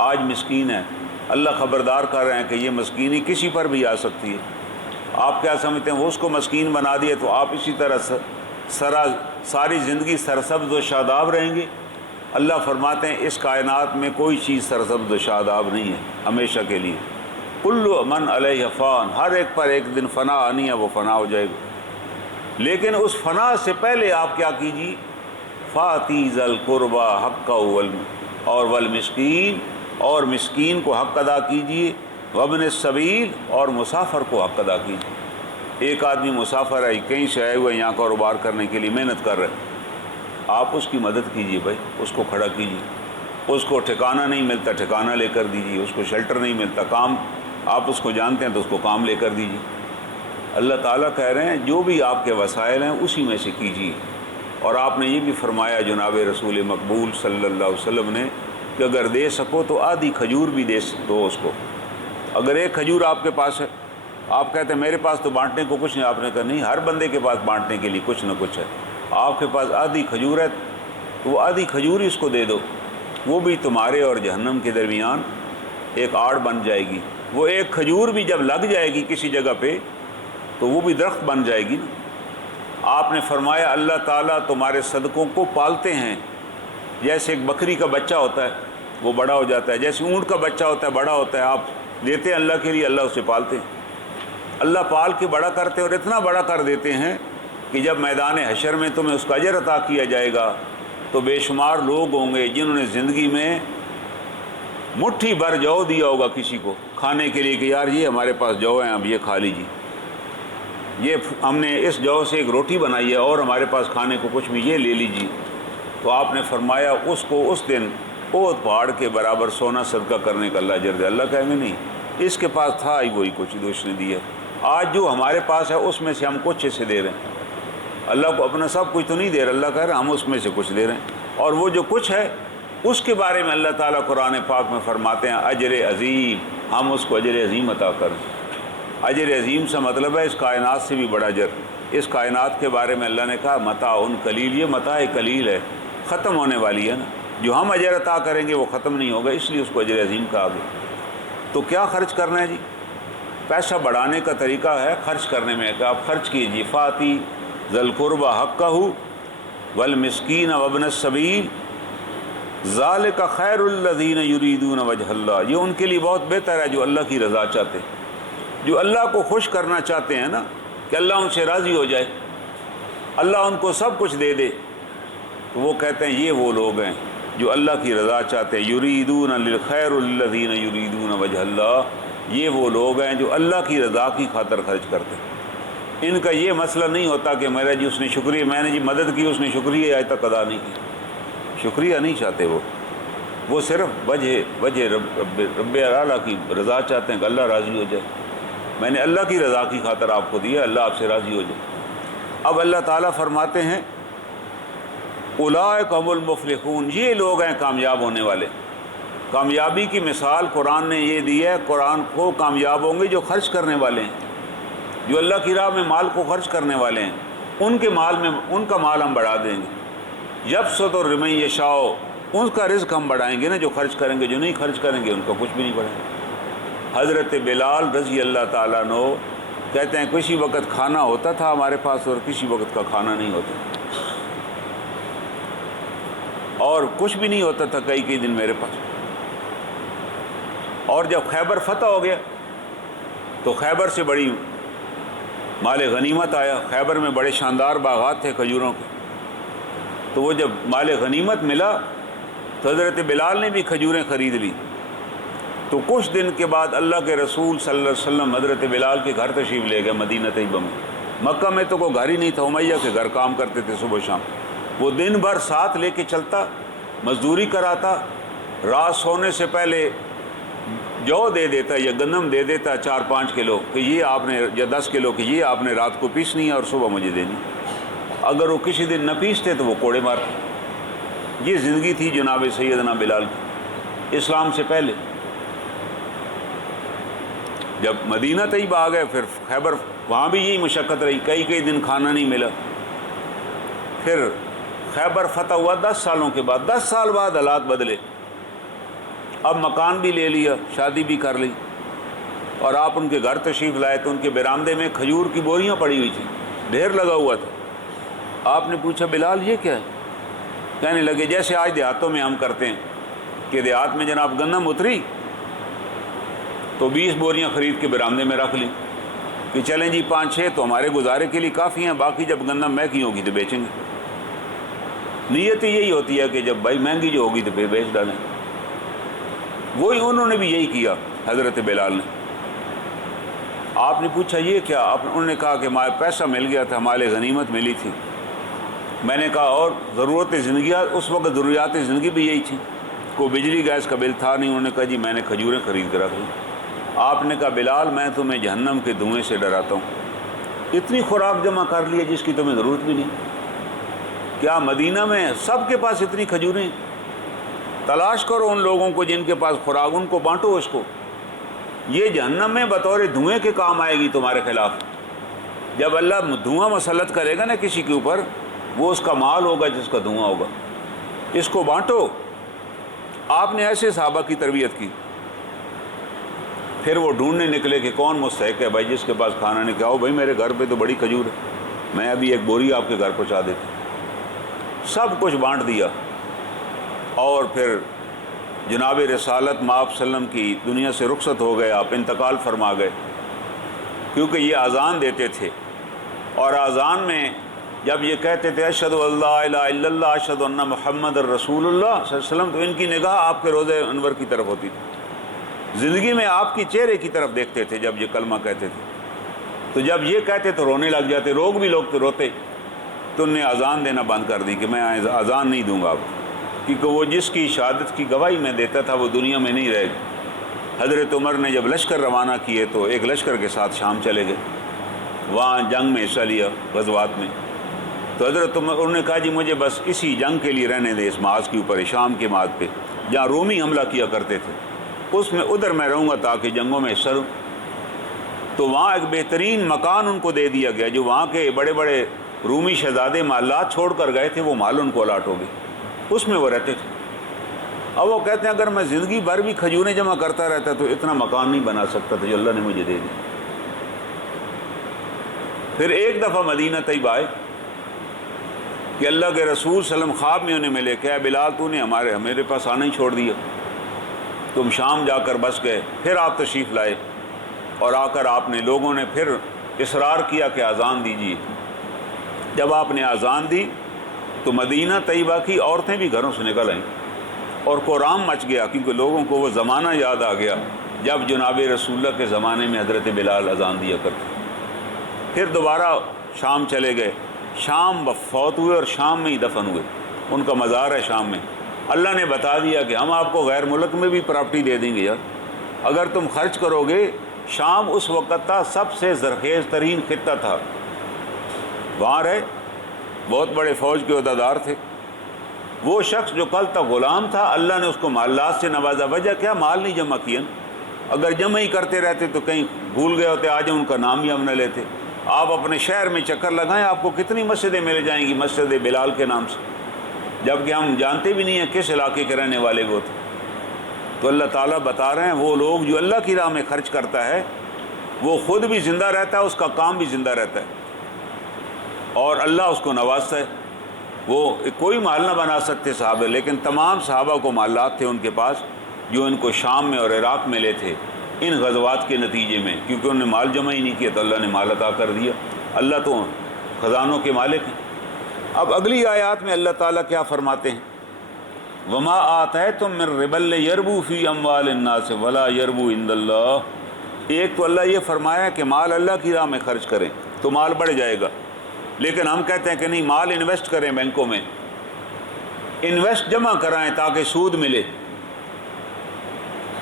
آج مسکین ہے. اللہ خبردار کر رہے ہیں کہ یہ مسکینی کسی پر بھی آ سکتی ہے. آپ کیا سمجھتے ہیں وہ اس کو مسکین بنا دیے تو آپ اسی طرح ساری زندگی سرسبز و شاداب رہیں گے؟ اللہ فرماتے ہیں اس کائنات میں کوئی چیز سرسبز و شاداب نہیں ہے ہمیشہ کے لیے. کل من علیہ فان، ہر ایک پر ایک دن فنا آنی ہے، وہ فنا ہو جائے گا، لیکن اس فنا سے پہلے آپ کیا کیجیے، فاتی ذل قربا حق اور والمسکین، اور مسکین کو حق ادا کیجیے، وابن السبیل، اور مسافر کو حق ادا کیجیے۔ ایک آدمی مسافر ہے، کہیں سے آئے ہوئے یہاں کاروبار کرنے کے لیے محنت کر رہے، آپ اس کی مدد کیجیے بھائی، اس کو کھڑا کیجیے، اس کو ٹھکانہ نہیں ملتا ٹھکانہ لے کر دیجیے، اس کو شیلٹر نہیں ملتا، کام آپ اس کو جانتے ہیں تو اس کو کام لے کر دیجیے۔ اللہ تعالیٰ کہہ رہے ہیں جو بھی آپ کے وسائل ہیں اسی میں سے کیجیے۔ اور آپ نے یہ بھی فرمایا جناب رسول مقبول صلی اللہ علیہ وسلم نے کہ اگر دے سکو تو آدھی کھجور بھی دو اس کو۔ اگر ایک کھجور آپ کے پاس ہے، آپ کہتے ہیں میرے پاس تو بانٹنے کو کچھ نہیں، آپ نے کہا نہیں، ہر بندے کے پاس بانٹنے کے لیے کچھ نہ کچھ ہے، آپ کے پاس آدھی کھجور ہے تو وہ آدھی کھجور اس کو دے دو، وہ بھی تمہارے اور جہنم کے درمیان ایک آڑ بن جائے گی۔ وہ ایک کھجور بھی جب لگ جائے گی کسی جگہ پہ تو وہ بھی درخت بن جائے گی نا۔ آپ نے فرمایا اللہ تعالیٰ تمہارے صدقوں کو پالتے ہیں، جیسے ایک بکری کا بچہ ہوتا ہے وہ بڑا ہو جاتا ہے، جیسے اونٹ کا بچہ ہوتا ہے بڑا ہوتا ہے، آپ دیتے ہیں اللہ کے لیے، اللہ اسے پالتے ہیں، اللہ پال کے بڑا کرتے ہیں، اور اتنا بڑا کر دیتے ہیں کہ جب میدان حشر میں تمہیں اس کا اجر عطا کیا جائے گا تو بے شمار لوگ ہوں گے جنہوں نے زندگی میں مٹھی بھر جو دیا ہوگا کسی کو کھانے کے لیے کہ یار یہ ہمارے پاس جو ہیں اب یہ کھا لیجیے، یہ ہم نے اس جو سے ایک روٹی بنائی ہے اور ہمارے پاس کھانے کو کچھ بھی، یہ لے لیجیے۔ تو آپ نے فرمایا اس کو اس دن احد پہاڑ کے برابر سونا صدقہ کرنے کا اللہ اجر دے۔ اللہ کہیں گے نہیں، اس کے پاس تھا ہی وہی کچھ جو اس نے دیا، آج جو ہمارے پاس ہے اس میں سے ہم کچھ سے دے رہے ہیں، اللہ کو اپنا سب کچھ تو نہیں دے رہے، اللہ کہہ رہے ہیں ہم اس میں سے کچھ دے رہے ہیں، اور وہ جو کچھ ہے اس کے بارے میں اللہ تعالیٰ قرآن پاک میں فرماتے ہیں اجر عظیم، ہم اس کو اجر عظیم عطا کریں۔ اجر عظیم سے مطلب ہے اس کائنات سے بھی بڑا اجر۔ اس کائنات کے بارے میں اللہ نے کہا متاع قلیل، یہ متاع قلیل ہے، ختم ہونے والی ہے نا، جو ہم اجر عطا کریں گے وہ ختم نہیں ہوگا، اس لیے اس کو اجر عظیم کہا گیا۔ تو کیا خرچ کرنا ہے جی؟ پیسہ بڑھانے کا طریقہ ہے خرچ کرنے میں کہ آپ خرچ کیجیے، فاتی ذی القربی حقہ والمسکین وابن السبیل ذالک خیر الذین یریدون وجہ اللہ، یہ ان کے لیے بہت بہتر ہے جو اللہ کی رضا چاہتے ہیں، جو اللہ کو خوش کرنا چاہتے ہیں نا، کہ اللہ ان سے راضی ہو جائے، اللہ ان کو سب کچھ دے دے، تو وہ کہتے ہیں یہ وہ لوگ ہیں جو اللہ کی رضا چاہتے ہیں، یریدون للخیر الذین یریدون وجہ اللہ، یہ وہ لوگ ہیں جو اللہ کی رضا کی خاطر خرچ کرتے ہیں۔ ان کا یہ مسئلہ نہیں ہوتا کہ میرا جی اس نے شکریہ، میں نے جی مدد کی اس نے شکریہ آج تک ادا نہیں کی، شکریہ نہیں چاہتے وہ صرف وجہ رب اعلیٰ کی رضا چاہتے ہیں کہ اللہ راضی ہو جائے، میں نے اللہ کی رضا کی خاطر آپ کو دیا، اللہ آپ سے راضی ہو جائے۔ اب اللہ تعالیٰ فرماتے ہیں اولئک هم المفلحون، یہ لوگ ہیں کامیاب ہونے والے۔ کامیابی کی مثال قرآن نے یہ دی ہے، قرآن کو کامیاب ہوں گے جو خرچ کرنے والے ہیں، جو اللہ کی راہ میں مال کو خرچ کرنے والے ہیں، ان کے مال میں ان کا مال ہم بڑھا دیں گے، یبسط الرزق من یشاء، ان کا رزق ہم بڑھائیں گے نا، جو خرچ کریں گے، جو نہیں خرچ کریں گے ان کا کچھ بھی نہیں بڑھائیں گے۔ حضرت بلال رضی اللہ تعالیٰ عنہ کہتے ہیں کسی وقت کھانا ہوتا تھا ہمارے پاس اور کسی وقت کا کھانا نہیں ہوتا، اور کچھ بھی نہیں ہوتا تھا کئی دن میرے پاس۔ اور جب خیبر فتح ہو گیا تو خیبر سے بڑی مال غنیمت آیا، خیبر میں بڑے شاندار باغات تھے کھجوروں کے، تو وہ جب مال غنیمت ملا تو حضرت بلال نے بھی کھجوریں خرید لی۔ تو کچھ دن کے بعد اللہ کے رسول صلی اللہ علیہ وسلم حضرت بلال کے گھر تشریف لے گئے مدینہ طیبہ میں۔ مکہ میں تو کوئی گھر ہی نہیں تھا، امیہ کے گھر کام کرتے تھے صبح شام، وہ دن بھر ساتھ لے کے چلتا، مزدوری کراتا، رات سونے سے پہلے جو دے دیتا یا گندم دے دیتا 4-5 کلو کہ یہ آپ نے، یا 10 کلو کہ یہ آپ نے رات کو پیسنی ہے اور صبح مجھے دینی۔ اگر وہ کسی دن نہ پیستے تو وہ کوڑے مارتے۔ یہ زندگی تھی جناب سیدنا بلال کی اسلام سے پہلے۔ جب مدینہ طیبہ آ گئے پھر خیبر، وہاں بھی یہی مشقت رہی، کئی دن کھانا نہیں ملا۔ پھر خیبر فتح ہوا 10 سالوں کے بعد، 10 سال بعد حالات بدلے، اب مکان بھی لے لیا، شادی بھی کر لی، اور آپ ان کے گھر تشریف لائے تو ان کے برآمدے میں کھجور کی بوریاں پڑی ہوئی تھیں، ڈھیر لگا ہوا تھا۔ آپ نے پوچھا بلال یہ کیا ہے؟ کہنے لگے جیسے آج دیہاتوں میں ہم کرتے ہیں کہ دیہات میں جناب گندم اتری تو 20 بوریاں خرید کے برآمدے میں رکھ لیں کہ چلیں جی 5-6 تو ہمارے گزارے کے لیے کافی ہیں، باقی جب گندم مہنگی ہوگی تو بیچیں گے۔ نیت یہی ہوتی ہے کہ جب بھائی مہنگی جو ہوگی تو پھر بیچ ڈالیں۔ وہی انہوں نے بھی یہی کیا حضرت بلال نے۔ آپ نے پوچھا یہ کیا؟ انہوں نے کہا کہ مال پیسہ مل گیا تھا، مال غنیمت ملی تھی۔ میں نے کہا اور ضرورت زندگی، اس وقت ضروریات زندگی بھی یہی تھی، کوئی بجلی گیس کا بل تھا نہیں۔ انہوں نے کہا جی میں نے کھجوریں خرید کر رکھ لی۔ آپ نے کہا بلال میں تمہیں جہنم کے دھوئیں سے ڈراتا ہوں، اتنی خوراک جمع کر لی ہے جس کی تمہیں ضرورت بھی نہیں۔ کیا مدینہ میں سب کے پاس اتنی کھجوریں؟ تلاش کرو ان لوگوں کو جن کے پاس خوراک، ان کو بانٹو اس کو۔ یہ جہنم میں بطور دھوئیں کے کام آئے گی تمہارے خلاف۔ جب اللہ دھواں مسلط کرے گا نا کسی کے اوپر، وہ اس کا مال ہوگا جس کا دھواں ہوگا۔ اس کو بانٹو۔ آپ نے ایسے صحابہ کی تربیت کی۔ پھر وہ ڈھونڈنے نکلے کہ کون مستحق ہے بھائی جس کے پاس کھانا نہیں۔ کہا بھائی میرے گھر پہ تو بڑی کھجور ہے، میں ابھی ایک بوری آپ کے گھر پہنچا دیتا۔ سب کچھ بانٹ دیا، اور پھر جناب رسالت مآب وسلم کی دنیا سے رخصت ہو گئے، آپ انتقال فرما گئے، کیونکہ یہ اذان دیتے تھے، اور اذان میں جب یہ کہتے تھے اشہد ان لا الہ الا اللہ اشہد ان محمد الرسول اللہ صلی اللہ علیہ وسلم، تو ان کی نگاہ آپ کے روضہ انور کی طرف ہوتی تھی، زندگی میں آپ کی چہرے کی طرف دیکھتے تھے جب یہ کلمہ کہتے تھے۔ تو جب یہ کہتے تو رونے لگ جاتے، بھی لوگ تو روتے، تو انہیں اذان دینا بند کر دی کہ میں اذان نہیں دوں گا آپ، کیونکہ وہ جس کی شہادت کی گواہی میں دیتا تھا وہ دنیا میں نہیں رہے گا۔ حضرت عمر نے جب لشکر روانہ کیے تو ایک لشکر کے ساتھ شام چلے گئے، وہاں جنگ میں حصہ لیا، غزوات میں۔ تو حضرت عمر انہوں نے کہا جی مجھے بس اسی جنگ کے لیے رہنے دے، اس محاذ کے اوپر، شام کے محاذ پہ جہاں رومی حملہ کیا کرتے تھے، اس میں ادھر میں رہوں گا تاکہ جنگوں میں حصہ لوں۔ تو وہاں ایک بہترین مکان ان کو دے دیا گیا، جو وہاں کے بڑے بڑے رومی شہزادے محلات چھوڑ کر گئے تھے، وہ محل ان کو الاٹ ہو گئے، اس میں وہ رہتے تھے۔ اب وہ کہتے ہیں اگر میں زندگی بھر بھی کھجوریں جمع کرتا رہتا تو اتنا مکان نہیں بنا سکتا تھا جو اللہ نے مجھے دے دی۔ پھر ایک دفعہ مدینہ طیبہ آئے کہ اللہ کے رسول صلی اللہ علیہ وسلم خواب میں انہیں ملے کہ اے بلال تو نے میرے پاس آنا ہی چھوڑ دیا، تم شام جا کر بس گئے۔ پھر آپ تشریف لائے، اور آ کر آپ نے لوگوں نے پھر اصرار کیا کہ اذان دیجیے۔ جب آپ نے اذان دی تو مدینہ طیبہ کی عورتیں بھی گھروں سے نکل آئیں، اور قرآن مچ گیا، کیونکہ لوگوں کو وہ زمانہ یاد آ گیا جب جناب رسول اللہ کے زمانے میں حضرت بلال اذان دیا کرتے۔ پھر دوبارہ شام چلے گئے، شام فوت ہوئے اور شام میں ہی دفن ہوئے، ان کا مزار ہے شام میں۔ اللہ نے بتا دیا کہ ہم آپ کو غیر ملک میں بھی پراپرٹی دے دیں گے یار، اگر تم خرچ کرو گے۔ شام اس وقت تھا سب سے زرخیز ترین خطہ تھا، وہاں رہے، بہت بڑے فوج کے عہدیدار تھے۔ وہ شخص جو کل تک غلام تھا، اللہ نے اس کو مالات سے نوازا۔ وجہ کیا؟ مال نہیں جمع کیا، اگر جمع ہی کرتے رہتے تو کہیں بھول گئے ہوتے، آج ان کا نام ہی ہم نہ لیتے۔ آپ اپنے شہر میں چکر لگائیں، آپ کو کتنی مسجدیں مل جائیں گی مسجد بلال کے نام سے، جبکہ ہم جانتے بھی نہیں ہیں کس علاقے کے رہنے والے وہ تھے۔ تو اللہ تعالیٰ بتا رہے ہیں وہ لوگ جو اللہ کی راہ میں خرچ کرتا ہے وہ خود بھی زندہ رہتا ہے، اس کا کام بھی زندہ رہتا ہے، اور اللہ اس کو نوازتا ہے۔ وہ کوئی محل نہ بنا سکتے صحابہ، لیکن تمام صحابہ کو محلات تھے ان کے پاس جو ان کو شام میں اور عراق میں لے تھے ان غزوات کے نتیجے میں، کیونکہ انہوں نے مال جمع ہی نہیں کیا تو اللہ نے مال عطا کر دیا۔ اللہ تو خزانوں کے مالک ہیں۔ اب اگلی آیات میں اللہ تعالیٰ کیا فرماتے ہیں؟ وما آتیتم من ربا لیربو فی اموال الناس ولا یربو عند اللہ۔ ایک تو اللہ یہ فرمایا کہ مال اللہ کی راہ میں خرچ کریں تو مال بڑھ جائے گا، لیکن ہم کہتے ہیں کہ نہیں، مال انویسٹ کریں، بینکوں میں انویسٹ جمع کرائیں تاکہ سود ملے،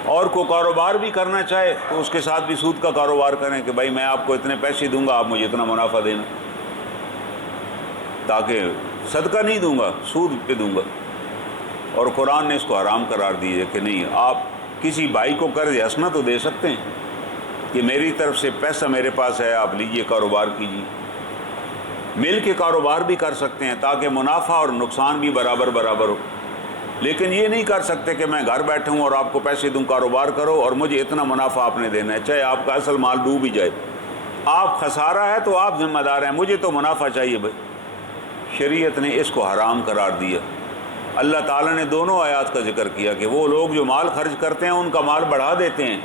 اور کو کاروبار بھی کرنا چاہے تو اس کے ساتھ بھی سود کا کاروبار کریں کہ بھائی میں آپ کو اتنے پیسے دوں گا، آپ مجھے اتنا منافع دینا، تاکہ صدقہ نہیں دوں گا، سود پہ دوں گا۔ اور قرآن نے اس کو حرام قرار دی ہے کہ نہیں، آپ کسی بھائی کو قرض حسنہ تو دے سکتے ہیں کہ میری طرف سے پیسہ میرے پاس ہے، آپ لیجئے کاروبار کیجیے، مل کے کاروبار بھی کر سکتے ہیں تاکہ منافع اور نقصان بھی برابر برابر ہو۔ لیکن یہ نہیں کر سکتے کہ میں گھر بیٹھا ہوں اور آپ کو پیسے دوں، کاروبار کرو اور مجھے اتنا منافع آپ نے دینا ہے، چاہے آپ کا اصل مال ڈوب ہی جائے، آپ خسارہ ہے تو آپ ذمہ دار ہیں، مجھے تو منافع چاہیے بھائی۔ شریعت نے اس کو حرام قرار دیا۔ اللہ تعالیٰ نے دونوں آیات کا ذکر کیا کہ وہ لوگ جو مال خرچ کرتے ہیں ان کا مال بڑھا دیتے ہیں،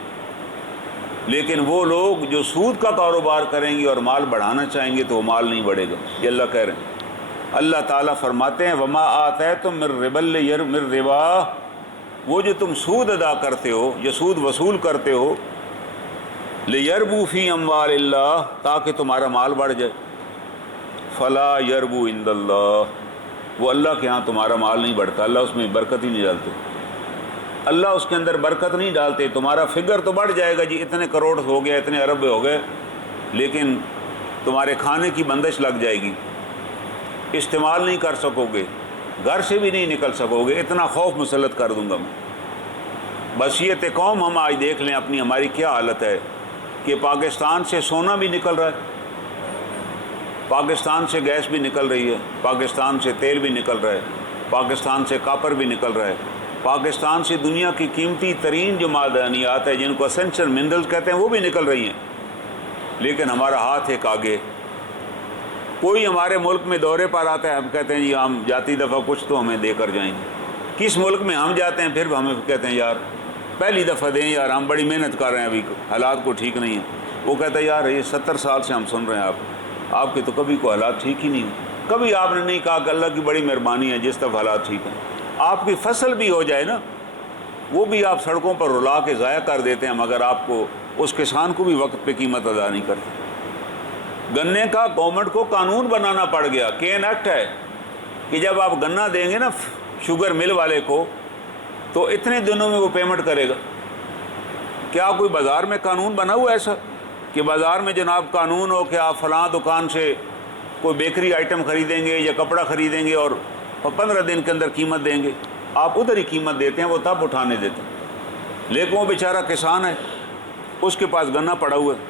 لیکن وہ لوگ جو سود کا کاروبار کریں گے اور مال بڑھانا چاہیں گے تو وہ مال نہیں بڑھے گا. یہ اللہ کہہ رہے ہیں. اللہ تعالیٰ فرماتے ہیں وما آتیتم من ربا، وہ جو تم سود ادا کرتے ہو یا سود وصول کرتے ہو، لیربو فی اموال اللہ، تاکہ تمہارا مال بڑھ جائے. فلا یربو عند اللہ، وہ اللہ کے ہاں تمہارا مال نہیں بڑھتا. اللہ اس میں برکت ہی نہیں ڈالتے. اللہ اس کے اندر برکت نہیں ڈالتے. تمہارا فگر تو بڑھ جائے گا جی، اتنے کروڑ ہو گیا، اتنے ارب ہو گئے، لیکن تمہارے کھانے کی بندش لگ جائے گی، استعمال نہیں کر سکو گے، گھر سے بھی نہیں نکل سکو گے. اتنا خوف مسلط کر دوں گا میں. بصیرت قوم ہم آج دیکھ لیں اپنی، ہماری کیا حالت ہے کہ پاکستان سے سونا بھی نکل رہا ہے، پاکستان سے گیس بھی نکل رہی ہے، پاکستان سے تیل بھی نکل رہا ہے، پاکستان سے کاپر بھی نکل رہا ہے، پاکستان سے دنیا کی قیمتی ترین جو معدنیات ہیں جن کو اسینشل منرلز کہتے ہیں وہ بھی نکل رہی ہیں. لیکن ہمارا ہاتھ ایک آگے. کوئی ہمارے ملک میں دورے پر آتا ہے، ہم کہتے ہیں جی ہم جاتی دفعہ کچھ تو ہمیں دے کر جائیں گے. کس ملک میں ہم جاتے ہیں پھر ہمیں کہتے ہیں یار پہلی دفعہ دیں یار، ہم بڑی محنت کر رہے ہیں، ابھی حالات کو ٹھیک نہیں ہے. وہ کہتا ہے یار یہ 70 سال سے ہم سن رہے ہیں آپ کے تو کبھی کوئی حالات ٹھیک ہی نہیں ہوئے. کبھی آپ نے نہیں کہا کہ اللہ کی بڑی مہربانی ہے جس طرف حالات ٹھیک ہیں. آپ کی فصل بھی ہو جائے نا، وہ بھی آپ سڑکوں پر رلا کے ضائع کر دیتے ہیں، مگر آپ کو اس کسان کو بھی وقت پہ قیمت ادا نہیں کرتے. گنے کا گورنمنٹ کو قانون بنانا پڑ گیا، کین ایکٹ ہے کہ جب آپ گنا دیں گے نا شوگر مل والے کو تو اتنے دنوں میں وہ پیمنٹ کرے گا. کیا کوئی بازار میں قانون بنا ہوا ایسا کہ بازار میں جناب قانون ہو کہ آپ فلاں دکان سے کوئی بیکری آئٹم خریدیں گے یا کپڑا خریدیں گے اور 15 دن کے اندر قیمت دیں گے؟ آپ ادھر ہی قیمت دیتے ہیں، وہ تب اٹھانے دیتے ہیں. لیکن وہ بیچارہ کسان ہے، اس کے پاس گنا پڑا ہوا ہے،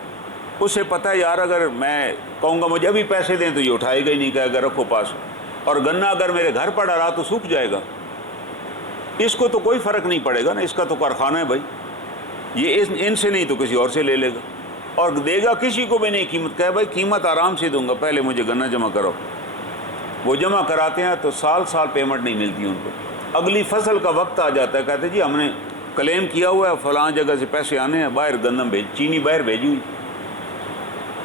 اسے پتہ ہے یار اگر میں کہوں گا مجھے ابھی پیسے دیں تو یہ اٹھائے گا ہی نہیں، کہے گا رکھو پاس. اور گنا اگر میرے گھر پڑا رہا تو سوکھ جائے گا. اس کو تو کوئی فرق نہیں پڑے گا نا، اس کا تو کارخانہ ہے بھائی، یہ ان سے نہیں تو کسی اور سے لے لے گا اور دے گا کسی کو بھی نہیں قیمت. کہے بھائی قیمت آرام سے دوں گا، پہلے مجھے گنا جمع کرو. وہ جمع کراتے ہیں تو سال پیمنٹ نہیں ملتی ان کو. اگلی فصل کا وقت آ جاتا ہے، کہتے جی ہم نے کلیم کیا ہوا ہے فلاں جگہ سے پیسے آنے ہیں، باہر گندم چینی باہر بھیجی ہوئی.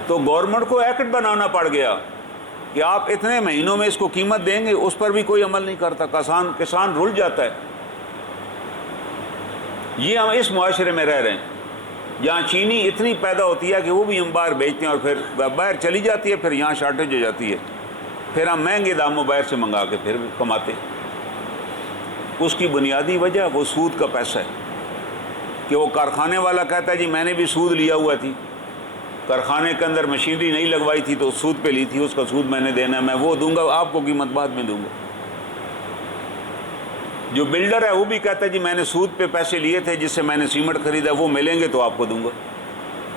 تو گورنمنٹ کو ایکٹ بنانا پڑ گیا کہ آپ اتنے مہینوں میں اس کو قیمت دیں گے. اس پر بھی کوئی عمل نہیں کرتا، کسان رل جاتا ہے. یہ ہم اس معاشرے میں رہ رہے ہیں جہاں چینی اتنی پیدا ہوتی ہے کہ وہ بھی ہم باہر بیچتے ہیں اور پھر باہر چلی جاتی ہے، پھر یہاں شارٹیج ہو جاتی ہے، پھر ہم مہنگے داموں باہر سے منگا کے پھر کماتے ہیں. اس کی بنیادی وجہ وہ سود کا پیسہ ہے کہ وہ کارخانے والا کہتا ہے جی میں نے بھی سود لیا ہوا تھی، کارخانے کے اندر مشینری نہیں لگوائی تھی تو سود پہ لی تھی، اس کا سود میں نے دینا ہے، میں وہ دوں گا، آپ کو قیمت بعد میں دوں گا. جو بلڈر ہے وہ بھی کہتا ہے جی میں نے سود پہ پیسے لیے تھے جس سے میں نے سیمنٹ خریدا، وہ ملیں گے تو آپ کو دوں گا.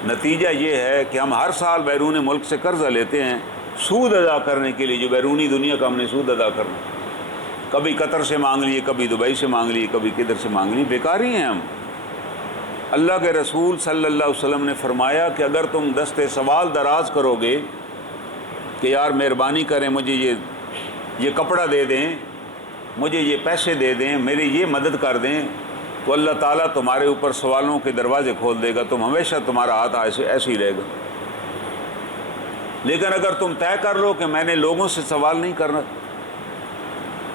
نتیجہ یہ ہے کہ ہم ہر سال بیرون ملک سے قرضہ لیتے ہیں سود ادا کرنے کے لیے، جو بیرونی دنیا کا ہم نے سود ادا کرنا. کبھی قطر سے مانگ لیے، کبھی دبئی سے مانگ لیے، کبھی کدھر سے مانگ لیے. بیکار ہی ہیں ہم. اللہ کے رسول صلی اللہ علیہ وسلم نے فرمایا کہ اگر تم دستے سوال دراز کرو گے کہ یار مہربانی کریں مجھے یہ کپڑا دے دیں، مجھے یہ پیسے دے دیں، میری یہ مدد کر دیں، تو اللہ تعالیٰ تمہارے اوپر سوالوں کے دروازے کھول دے گا. تم ہمیشہ تمہارا ہاتھ ایسے ہی رہے گا. لیکن اگر تم طے کر لو کہ میں نے لوگوں سے سوال نہیں کرنا،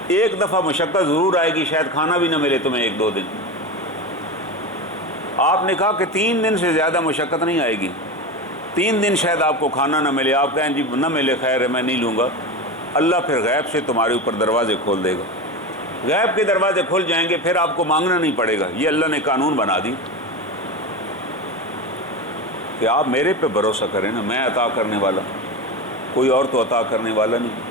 ایک دفعہ مشقت ضرور آئے گی، شاید کھانا بھی نہ ملے تمہیں 1-2 دن. آپ نے کہا کہ 3 دن سے زیادہ مشقت نہیں آئے گی. 3 دن شاید آپ کو کھانا نہ ملے، آپ کہیں جی نہ ملے خیر ہے میں نہیں لوں گا. اللہ پھر غیب سے تمہارے اوپر دروازے کھول دے گا. غیب کے دروازے کھل جائیں گے، پھر آپ کو مانگنا نہیں پڑے گا. یہ اللہ نے قانون بنا دی کہ آپ میرے پہ بھروسہ کریں نا، میں عطا کرنے والا، کوئی اور تو عطا کرنے والا نہیں.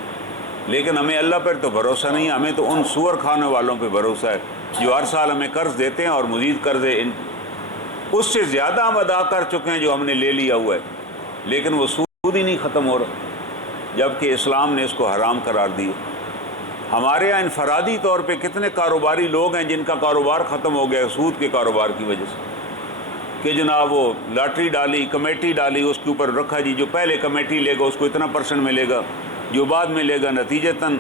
لیکن ہمیں اللہ پر تو بھروسہ نہیں، ہمیں تو ان سور کھانے والوں پہ بھروسہ ہے جو ہر سال ہمیں قرض دیتے ہیں اور مزید قرض اس سے زیادہ ہم ادا کر چکے ہیں جو ہم نے لے لیا ہوا ہے، لیکن وہ سود ہی نہیں ختم ہو رہا، جبکہ اسلام نے اس کو حرام قرار دیا. ہمارے یہاں انفرادی طور پہ کتنے کاروباری لوگ ہیں جن کا کاروبار ختم ہو گیا سود کے کاروبار کی وجہ سے، کہ جناب وہ لاٹری ڈالی، کمیٹی ڈالی، اس کے اوپر رکھا جی جو پہلے کمیٹی لے گا اس کو اتنا % ملے گا، جو بعد میں لے گا. نتیجتاً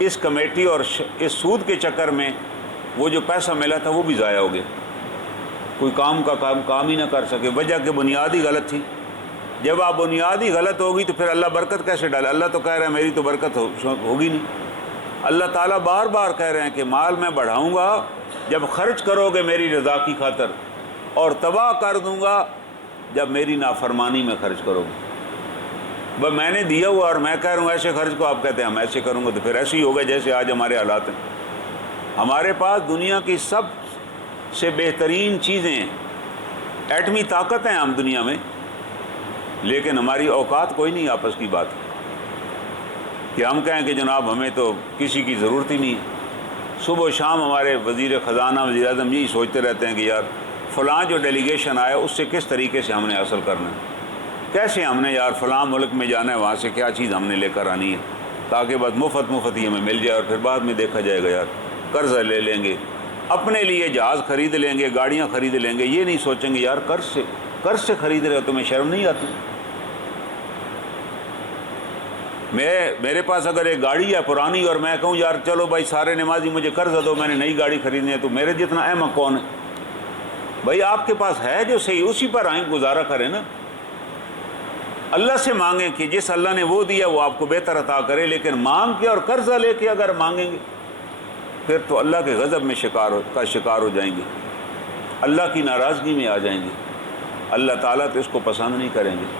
اس کمیٹی اور اس سود کے چکر میں وہ جو پیسہ ملا تھا وہ بھی ضائع ہو گیا. کوئی کام کا کام ہی نہ کر سکے، وجہ کہ بنیاد ہی غلط تھی۔ جب آپ بنیاد ہی غلط ہوگی تو پھر اللہ برکت کیسے ڈالے؟ اللہ تو کہہ رہے ہیں میری تو برکت ہوگی نہیں۔ اللہ تعالیٰ بار بار کہہ رہے ہیں کہ مال میں بڑھاؤں گا جب خرچ کرو گے میری رضا کی خاطر، اور تباہ کر دوں گا جب میری نافرمانی میں خرچ کرو گے۔ بس میں نے دیا ہوا اور میں کہہ رہا ہوں ایسے خرچ کو، آپ کہتے ہیں ہم ایسے کروں گا، تو پھر ایسے ہی ہوگا جیسے آج ہمارے حالات ہیں۔ ہمارے پاس دنیا کی سب سے بہترین چیزیں ہیں، ایٹمی طاقت ہیں ہم دنیا میں، لیکن ہماری اوقات کوئی نہیں آپس کی بات کہ ہم کہیں کہ جناب ہمیں تو کسی کی ضرورت ہی نہیں ہے۔ صبح و شام ہمارے وزیر خزانہ وزیر اعظم یہی سوچتے رہتے ہیں کہ یار فلاں جو ڈیلیگیشن آیا اس سے کس طریقے سے ہم نے حاصل کرنا ہے، کیسے ہم نے یار فلاں ملک میں جانا ہے، وہاں سے کیا چیز ہم نے لے کر آنی ہے، تاکہ بس مفت ہی ہمیں مل جائے، اور پھر بعد میں دیکھا جائے گا یار قرضہ لے لیں گے، اپنے لیے جہاز خرید لیں گے، گاڑیاں خرید لیں گے، یہ نہیں سوچیں گے یار قرض سے خرید رہے ہو، تمہیں شرم نہیں آتی؟ میرے پاس اگر ایک گاڑی ہے پرانی اور میں کہوں یار چلو بھائی سارے نمازی مجھے قرضہ دو، میں نے نئی گاڑی خریدنی ہے، تو میرے جتنا احمق کون ہے؟ بھائی آپ کے پاس ہے جو صحیح اسی پر آئیں گزارا کریں نا، اللہ سے مانگیں کہ جس اللہ نے وہ دیا وہ آپ کو بہتر عطا کرے، لیکن مانگ کے اور قرضہ لے کے اگر مانگیں گے پھر تو اللہ کے غضب میں شکار ہو جائیں گے، اللہ کی ناراضگی میں آ جائیں گے، اللہ تعالیٰ تو اس کو پسند نہیں کریں گے۔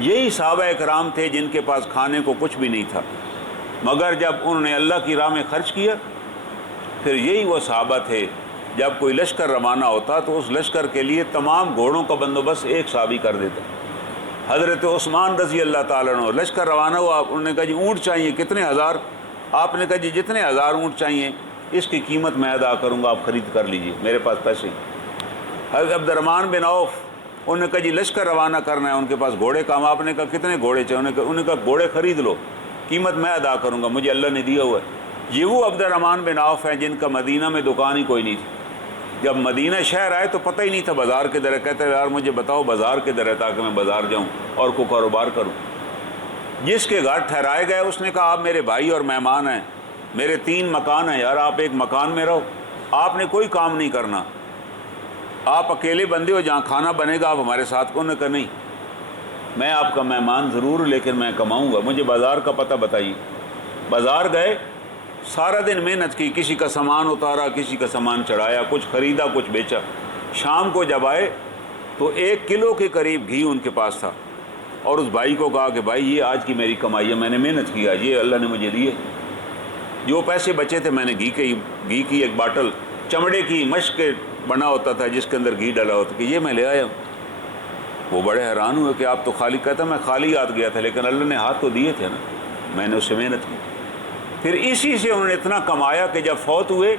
یہی صحابہ اکرام تھے جن کے پاس کھانے کو کچھ بھی نہیں تھا، مگر جب انہوں نے اللہ کی راہ میں خرچ کیا، پھر یہی وہ صحابہ تھے جب کوئی لشکر روانہ ہوتا تو اس لشکر کے لیے تمام گھوڑوں کا بندوبست ایک صحابی کر دیتا۔ حضرت عثمان رضی اللہ تعالیٰ عنہ لشکر روانہ ہوا، انہوں نے کہا جی اونٹ چاہیے کتنے ہزار؟ آپ نے کہا جی جتنے 1000 اونٹ چاہیے اس کی قیمت میں ادا کروں گا، آپ خرید کر لیجئے، میرے پاس پیسے۔ حضرت عبد الرحمن بن عوف انہوں نے کہا جی لشکر روانہ کرنا ہے، ان کے پاس گھوڑے کام، آپ نے کہا کتنے گھوڑے چاہیے؟ انہوں نے کہا گھوڑے خرید لو، قیمت میں ادا کروں گا، مجھے اللہ نے دیا ہوا ہے۔ یہ وہ عبد الرحمن بن عوف ہیں جن کا مدینہ میں دکان ہی کوئی نہیں تھی، جب مدینہ شہر آئے تو پتہ ہی نہیں تھا بازار کدھر ہے، کہتے ہیں یار مجھے بتاؤ بازار کدھر ہے تاکہ میں بازار جاؤں اور کو کاروبار کروں۔ جس کے گھر ٹھہرائے گئے اس نے کہا آپ میرے بھائی اور مہمان ہیں، میرے 3 مکان ہیں یار، آپ ایک مکان میں رہو، آپ نے کوئی کام نہیں کرنا، آپ اکیلے بندے ہو، جہاں کھانا بنے گا آپ ہمارے ساتھ۔ انہوں نے کہا نہیں میں آپ کا مہمان ضرور لیکن میں کماؤں گا، مجھے بازار کا پتہ بتائیے۔ بازار گئے، سارا دن محنت کی، کسی کا سامان اتارا، کسی کا سامان چڑھایا، کچھ خریدا کچھ بیچا۔ شام کو جب آئے تو 1 کلو کے قریب گھی ان کے پاس تھا، اور اس بھائی کو کہا کہ بھائی یہ آج کی میری کمائی ہے، میں نے محنت کی آج، یہ اللہ نے مجھے دیے، جو پیسے بچے تھے میں نے گھی کی ایک باٹل چمڑے کی مشق کے بنا ہوتا تھا جس کے اندر گھی ڈلا ہوتا کہ یہ میں لے آیا ہوں۔ وہ بڑے حیران ہوئے کہ آپ تو خالی، کہتا میں خالی ہاتھ گیا تھا لیکن اللہ نے ہاتھ تو دیے تھے نا، میں نے اس سے محنت کی۔ پھر اسی سے انہوں نے اتنا کمایا کہ جب فوت ہوئے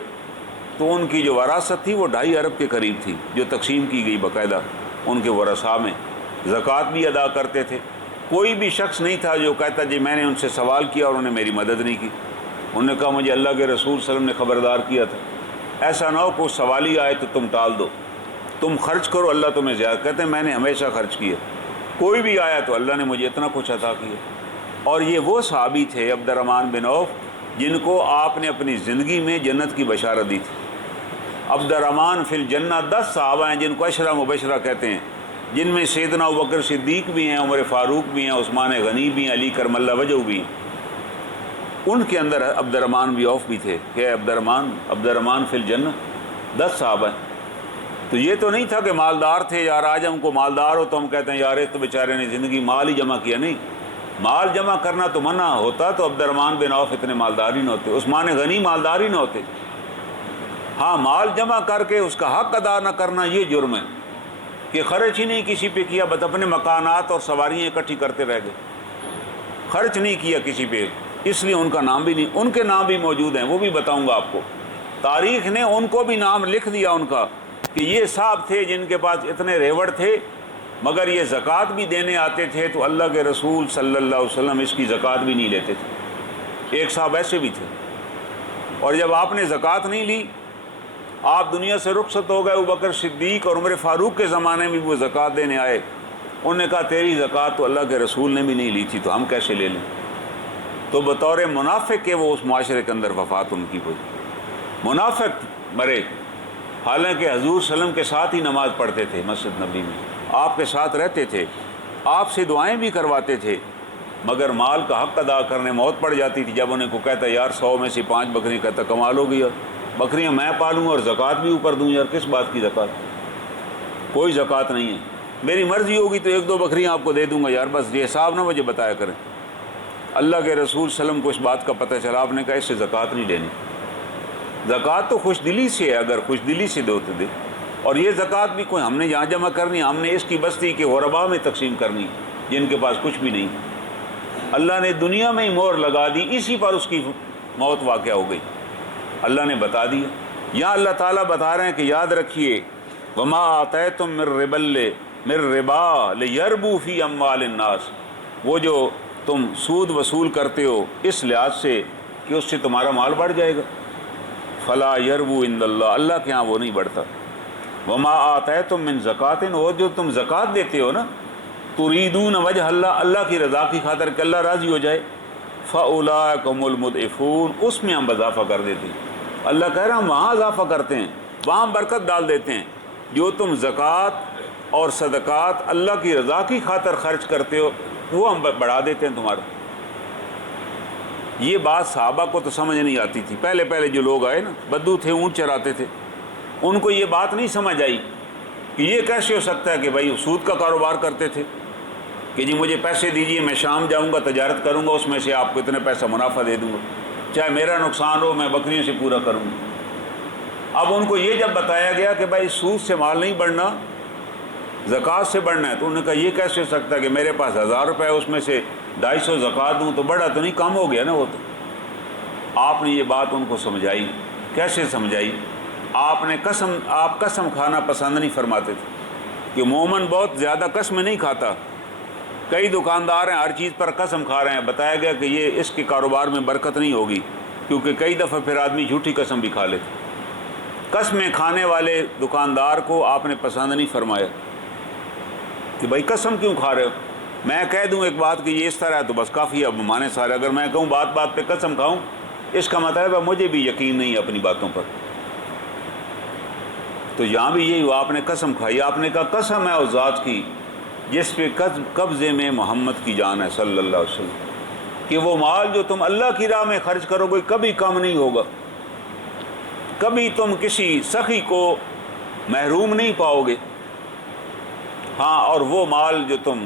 تو ان کی جو وراثت تھی وہ 2.5 ارب کے قریب تھی، جو تقسیم کی گئی باقاعدہ ان کے ورثاء میں۔ زکوٰۃ بھی ادا کرتے تھے، کوئی بھی شخص نہیں تھا جو کہتا جی میں نے ان سے سوال کیا اور انہوں نے میری مدد نہیں کی۔ انہوں نے کہا مجھے اللہ کے رسول صلی اللہ علیہ وسلم نے خبردار کیا تھا ایسا نہ ہو کوئی سوالی آئے تو تم ٹال دو، تم خرچ کرو اللہ تمہیں زیادہ۔ کہتے ہیں میں نے ہمیشہ خرچ کیا، کوئی بھی آیا تو اللہ نے مجھے اتنا کچھ عطا کیا۔ اور یہ وہ صحابی تھے عبد الرحمن بن عوف جن کو آپ نے اپنی زندگی میں جنت کی بشارت دی تھی۔ عبد الرحمن فی الجنہ 10 صحابہ ہیں جن کو عشرہ مبشرہ کہتے ہیں، جن میں سیدنا ابوبکر صدیق بھی ہیں، عمر فاروق بھی ہیں، عثمان غنی بھی ہیں، علی کرم اللہ وجہہ بھی ہیں۔ ان کے اندر عبد الرحمن بن عوف بھی تھے کہ عبد الرحمن فی الجنہ 10 صحابہ ہیں۔ تو یہ تو نہیں تھا کہ مالدار تھے، یار آج ہم کو مالدار ہو تو ہم کہتے ہیں یار ایک تو بیچارے نے زندگی مال ہی جمع کیا، نہیں، مال جمع کرنا تو منع ہوتا تو عبد الرحمن بن عوف اتنے مالدار ہی نہ ہوتے، عثمان غنی مالدار ہی نہ ہوتے۔ ہاں مال جمع کر کے اس کا حق ادا نہ کرنا یہ جرم ہے کہ خرچ ہی نہیں کسی پہ کیا، بس اپنے مکانات اور سواریاں اکٹھی کرتے رہ گئے، خرچ نہیں کیا کسی پہ، اس لیے ان کا نام بھی نہیں، ان کے نام بھی موجود ہیں، وہ بھی بتاؤں گا آپ کو۔ تاریخ نے ان کو بھی نام لکھ دیا ان کا کہ یہ صاحب تھے جن کے پاس اتنے ریوڑ تھے مگر یہ زکوٰۃ بھی دینے آتے تھے تو اللہ کے رسول صلی اللہ علیہ وسلم اس کی زکوٰۃ بھی نہیں لیتے تھے۔ ایک صاحب ایسے بھی تھے، اور جب آپ نے زکوٰۃ نہیں لی آپ دنیا سے رخصت ہو گئے، ابوبکر صدیق اور عمر فاروق کے زمانے میں بھی وہ زکوٰۃ دینے آئے، انہوں نے کہا تیری زکوٰۃ تو اللہ کے رسول نے بھی نہیں لی تھی تو ہم کیسے لے لیں؟ تو بطور منافق کے وہ اس معاشرے کے اندر وفات ان کی ہوئی، منافق مرے۔ حالانکہ حضور صلی اللہ علیہ وسلم کے ساتھ ہی نماز پڑھتے تھے مسجد نبی میں، آپ کے ساتھ رہتے تھے، آپ سے دعائیں بھی کرواتے تھے، مگر مال کا حق ادا کرنے موت پڑ جاتی تھی۔ جب انہیں کو کہتا یار 100 میں سے 5 بکریاں، کہتا کمال ہو گیا، بکریاں میں پالوں اور زکوٰۃ بھی اوپر دوں، یار کس بات کی زکوٰۃ؟ کوئی زکوٰۃ نہیں ہے، میری مرضی ہوگی تو 1-2 بکریاں آپ کو دے دوں گا، یار بس یہ حساب نہ مجھے بتایا کریں۔ اللہ کے رسول صلی اللہ علیہ وسلم کو اس بات کا پتہ چلا، آپ نے کہا اس سے زکوٰۃ نہیں لینی، زکوٰۃ تو خوش دلی سے ہے، اگر خوش دلی سے دو تو دے، اور یہ زکوٰۃ بھی کوئی ہم نے یہاں جمع کرنی، ہم نے اس کی بستی کے غربا میں تقسیم کرنی جن کے پاس کچھ بھی نہیں۔ اللہ نے دنیا میں ہی مہر لگا دی، اسی پر اس کی موت واقع ہو گئی، اللہ نے بتا دیا۔ یہاں اللہ تعالیٰ بتا رہے ہیں کہ یاد رکھیے وما آتیتم من ربا لیربو فی اموال الناس، وہ جو تم سود وصول کرتے ہو اس لحاظ سے کہ اس سے تمہارا مال بڑھ جائے گا، فلا یربو عند اللہ، اللہ کے ہاں وہ نہیں بڑھتا۔ وما آتیتم من زکوٰۃ، وہ جو تم زکوٰۃ دیتے ہو نا، تریدون وجہ اللہ، اللہ کی رضا کی خاطر کہ اللہ راضی ہو جائے، فاولئک هم المضعفون، اس میں ہم اضافہ کر دیتے ہیں۔ اللہ کہہ رہا ہم وہاں اضافہ کرتے ہیں، وہاں برکت ڈال دیتے ہیں، جو تم زکوٰۃ اور صدقات اللہ کی رضا کی خاطر خرچ کرتے ہو وہ ہم بڑھا دیتے ہیں تمہارا۔ یہ بات صحابہ کو تو سمجھ نہیں آتی تھی، پہلے پہلے جو لوگ آئے نا، بدو تھے، اونٹ چراتے تھے، ان کو یہ بات نہیں سمجھ آئی کہ یہ کیسے ہو سکتا ہے کہ بھائی سود کا کاروبار کرتے تھے کہ جی مجھے پیسے دیجئے، میں شام جاؤں گا تجارت کروں گا، اس میں سے آپ کو اتنے پیسہ منافع دے دوں گا، چاہے میرا نقصان ہو میں بکریوں سے پورا کروں گا۔ اب ان کو یہ جب بتایا گیا کہ بھائی سود سے مال نہیں بڑھنا، زکوٰۃ سے بڑھنا ہے، تو انہوں نے کہا یہ کیسے ہو سکتا ہے کہ میرے پاس 1000 روپے اس میں سے 250 زکوٰۃ دوں، تو بڑھا تو نہیں، کم ہو گیا نا وہ تو۔ آپ نے یہ بات ان کو سمجھائی، کیسے سمجھائی؟ آپ قسم کھانا پسند نہیں فرماتے تھے کہ مومن بہت زیادہ قسم نہیں کھاتا، کئی دکاندار ہیں ہر چیز پر قسم کھا رہے ہیں، بتایا گیا کہ یہ اس کے کاروبار میں برکت نہیں ہوگی، کیونکہ کئی دفعہ پھر آدمی جھوٹی قسم بھی کھا لیتے۔ قسمیں کھانے والے دکاندار کو آپ نے پسند نہیں فرمایا کہ بھائی قسم کیوں کھا رہے ہو؟ میں کہہ دوں ایک بات کہ یہ اس طرح ہے تو بس کافی ہے، اب مانے سارے، اگر میں کہوں بات بات پہ قسم کھاؤں، اس کا مطلب ہے مجھے بھی یقین نہیں ہے اپنی باتوں پر۔ تو یہاں بھی یہی ہوا، آپ نے قسم کھائی، آپ نے کہا قسم ہے اس ذات کی جس پہ قبضے میں محمد کی جان ہے صلی اللہ علیہ وسلم، کہ وہ مال جو تم اللہ کی راہ میں خرچ کرو گے کبھی کم نہیں ہوگا، کبھی تم کسی سخی کو محروم نہیں پاؤ گے۔ ہاں، اور وہ مال جو تم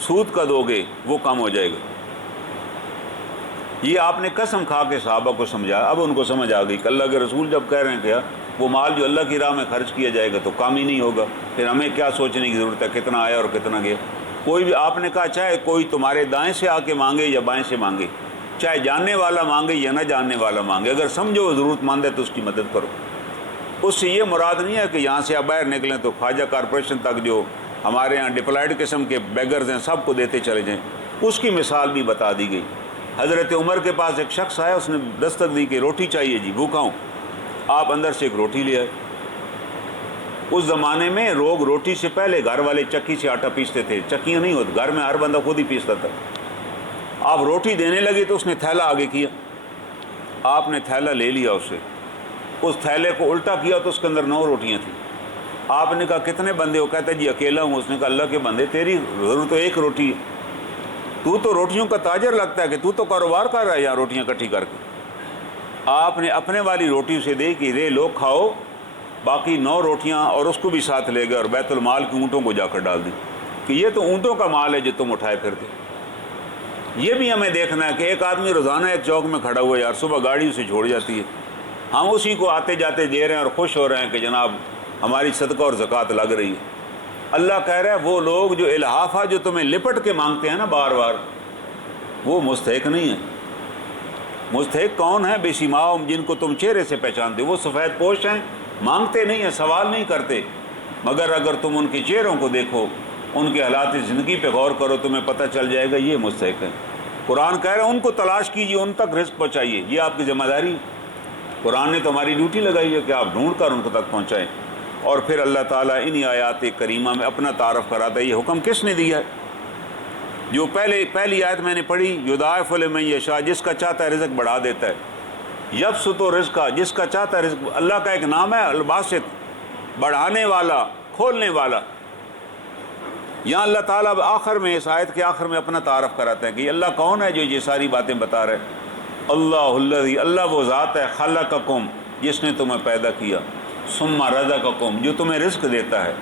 سود کا دو گے وہ کم ہو جائے گا۔ یہ آپ نے قسم کھا کے صحابہ کو سمجھایا۔ اب ان کو سمجھ آ گئی کہ اللہ کے رسول جب کہہ رہے ہیں کہ وہ مال جو اللہ کی راہ میں خرچ کیا جائے گا تو کام ہی نہیں ہوگا، پھر ہمیں کیا سوچنے کی ضرورت ہے کتنا آیا اور کتنا گیا۔ کوئی بھی، آپ نے کہا چاہے کوئی تمہارے دائیں سے آ کے مانگے یا بائیں سے مانگے، چاہے جاننے والا مانگے یا نہ جاننے والا مانگے، اگر سمجھو وہ ضرورت مند ہے تو اس کی مدد کرو۔ اس سے یہ مراد نہیں ہے کہ یہاں سے آپ باہر نکلیں تو خواجہ کارپوریشن تک جو ہمارے ہاں ڈپلائڈ قسم کے بیگرز ہیں سب کو دیتے چلے جائیں، اس کی مثال بھی بتا دی گئی۔ حضرت عمر کے پاس ایک شخص آیا، اس نے دستک دی کہ روٹی چاہیے جی، بھوکا ہوں۔ آپ اندر سے ایک روٹی لے آئے۔ اس زمانے میں لوگ روٹی سے پہلے گھر والے چکی سے آٹا پیستے تھے، چکیاں نہیں ہوتی، گھر میں ہر بندہ خود ہی پیستا تھا۔ آپ روٹی دینے لگے تو اس نے تھیلا آگے کیا، آپ نے تھیلا لے لیا اسے، اس تھیلے کو الٹا کیا تو اس کے اندر 9 روٹیاں تھیں۔ آپ نے کہا کتنے بندے ہو؟ کہتا جی اکیلا ہوں۔ اس نے کہا اللہ کے بندے، تیری ضرورت تو ایک روٹی ہے، تو روٹیوں کا تاجر لگتا ہے کہ تو کاروبار کر رہا ہے یہاں روٹیاں اکٹھی کر کے۔ آپ نے اپنے والی روٹی اسے دی کہ رے لوگ کھاؤ، باقی 9 روٹیاں اور اس کو بھی ساتھ لے گئے اور بیت المال کے اونٹوں کو جا کر ڈال دی کہ یہ تو اونٹوں کا مال ہے جو تم اٹھائے پھرتے۔ یہ بھی ہمیں دیکھنا ہے کہ ایک آدمی روزانہ ایک چوک میں کھڑا ہوا ہے، یار صبح گاڑی اسے چھوڑ جاتی ہے، ہم اسی کو آتے جاتے دے رہے ہیں اور خوش ہو رہے ہیں کہ جناب ہماری صدقہ اور زکوٰۃ لگ رہی ہے۔ اللہ کہہ رہا ہے وہ لوگ جو الحافہ جو تمہیں لپٹ کے مانگتے ہیں نا بار بار، وہ مستحق نہیں ہے۔ مستحق کون ہے؟ بے سیماؤ، جن کو تم چہرے سے پہچانتے، وہ سفید پوش ہیں، مانگتے نہیں ہیں، سوال نہیں کرتے، مگر اگر تم ان کے چہروں کو دیکھو، ان کے حالات زندگی پہ غور کرو، تمہیں پتہ چل جائے گا یہ مستحق ہے۔ قرآن کہہ رہا ہے ان کو تلاش کیجیے، ان تک رزق پہنچائیے، یہ آپ کی ذمہ داری ہے۔ قرآن نے تو ہماری ڈیوٹی لگائی ہے کہ آپ ڈھونڈ کر ان کو تک پہنچائیں۔ اور پھر اللہ تعالیٰ انہی آیات کریمہ میں اپنا تعارف کراتا ہے۔ یہ حکم کس نے دیا ہے؟ جو پہلی آیت میں نے پڑھی، یضاعف لمن یشاء، جس کا چاہتا ہے رزق بڑھا دیتا ہے۔ یبسط رزق، جس کا چاہتا ہے رزق، اللہ کا ایک نام ہے الباسط، بڑھانے والا، کھولنے والا۔ یہاں اللہ تعالیٰ آخر میں، اس آیت کے آخر میں اپنا تعارف کراتے ہیں کہ یہ اللہ کون ہے جو یہ ساری باتیں بتا رہے ہیں۔ اللہ الذی، اللہ وہ ذات ہے، خلقکم، جس نے تمہیں پیدا کیا، ثم رزقکم، جو تمہیں رزق دیتا ہے،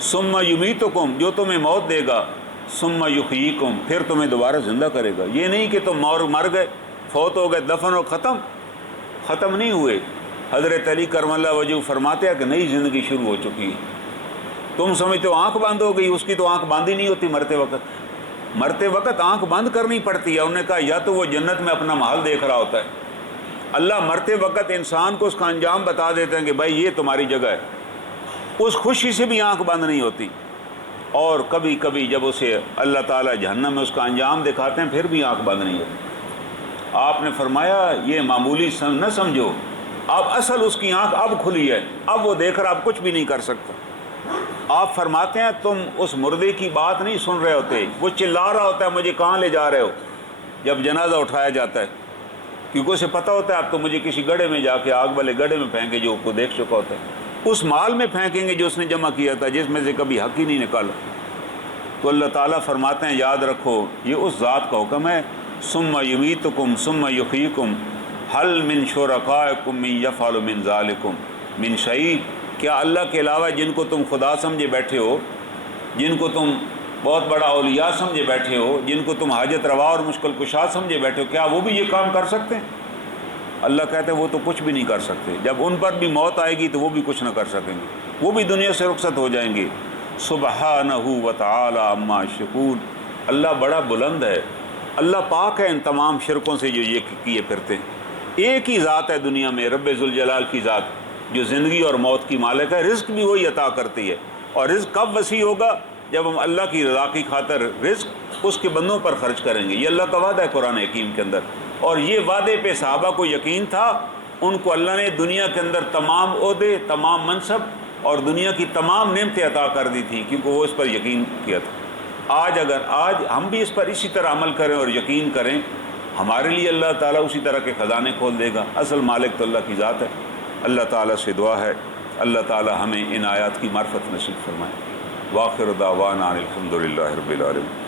ثم یمیتکم، جو تمہیں موت دے گا، ثم یحییکم، پھر تمہیں دوبارہ زندہ کرے گا۔ یہ نہیں کہ تم مر گئے، فوت ہو گئے، دفن ہو، ختم نہیں ہوئے۔ حضرت علی کرم اللہ وجہ فرماتے ہیں کہ نئی زندگی شروع ہو چکی ہے۔ تم سمجھتے ہو آنکھ بند ہو گئی، اس کی تو آنکھ بند ہی نہیں ہوتی مرتے وقت آنکھ بند کرنی پڑتی ہے۔ انہوں نے کہا یا تو وہ جنت میں اپنا محل دیکھ رہا ہوتا ہے، اللہ مرتے وقت انسان کو اس کا انجام بتا دیتے ہیں کہ بھائی یہ تمہاری جگہ ہے، اس خوشی سے بھی آنکھ بند نہیں ہوتی۔ اور کبھی کبھی جب اسے اللہ تعالیٰ جہنم میں اس کا انجام دکھاتے ہیں پھر بھی آنکھ بند نہیں ہوتی۔ آپ نے فرمایا یہ معمولی نہ سمجھو، اب اصل اس کی آنکھ اب کھلی ہے، اب وہ دیکھ رہا، اب کچھ بھی نہیں کر سکتا۔ آپ فرماتے ہیں تم اس مردے کی بات نہیں سن رہے ہوتے، وہ چلا رہا ہوتا ہے مجھے کہاں لے جا رہے ہو جب جنازہ اٹھایا جاتا ہے، کیونکہ اسے پتہ ہوتا ہے اب تو مجھے کسی گڑھے میں جا کے، آگ والے گڑھے میں پھینکے جو کو دیکھ چکا ہوتا ہے، اس مال میں پھینکیں گے جو اس نے جمع کیا تھا، جس میں سے کبھی حق ہی نہیں نکالا۔ تو اللہ تعالیٰ فرماتے ہیں یاد رکھو یہ اس ذات کا حکم ہے، ثم یمیتکم ثم یحییکم هل من شرکائکم من یفعل من ذالکم من شیء، کیا اللہ کے علاوہ جن کو تم خدا سمجھے بیٹھے ہو، جن کو تم بہت بڑا اولیاء سمجھے بیٹھے ہو، جن کو تم حاجت روا اور مشکل کشا سمجھے بیٹھے ہو، کیا وہ بھی یہ کام کر سکتے ہیں؟ اللہ کہتے ہیں وہ تو کچھ بھی نہیں کر سکتے۔ جب ان پر بھی موت آئے گی تو وہ بھی کچھ نہ کر سکیں گے، وہ بھی دنیا سے رخصت ہو جائیں گے۔ سبحانہ وتعالی عما یشرکون، اللہ بڑا بلند ہے، اللہ پاک ہے ان تمام شرکوں سے جو یہ کیے پھرتے ہیں۔ ایک ہی ذات ہے دنیا میں، رب ذوالجلال کی ذات، جو زندگی اور موت کی مالک ہے، رزق بھی وہی عطا کرتی ہے۔ اور رزق کب وسیع ہوگا؟ جب ہم اللہ کی رضا کی خاطر رزق اس کے بندوں پر خرچ کریں گے۔ یہ اللہ کا وعدہ ہے قرآن حکیم کے اندر، اور یہ وعدے پہ صحابہ کو یقین تھا۔ ان کو اللہ نے دنیا کے اندر تمام عہدے، تمام منصب اور دنیا کی تمام نعمتیں عطا کر دی تھی، کیونکہ وہ اس پر یقین کیا تھا۔ آج ہم بھی اس پر اسی طرح عمل کریں اور یقین کریں، ہمارے لیے اللہ تعالیٰ اسی طرح کے خزانے کھول دے گا۔ اصل مالک تو اللہ کی ذات ہے۔ اللہ تعالیٰ سے دعا ہے اللہ تعالیٰ ہمیں ان آیات کی معرفت نصیب فرمائے۔ وآخر دعوانا الحمد للہ رب العالمین۔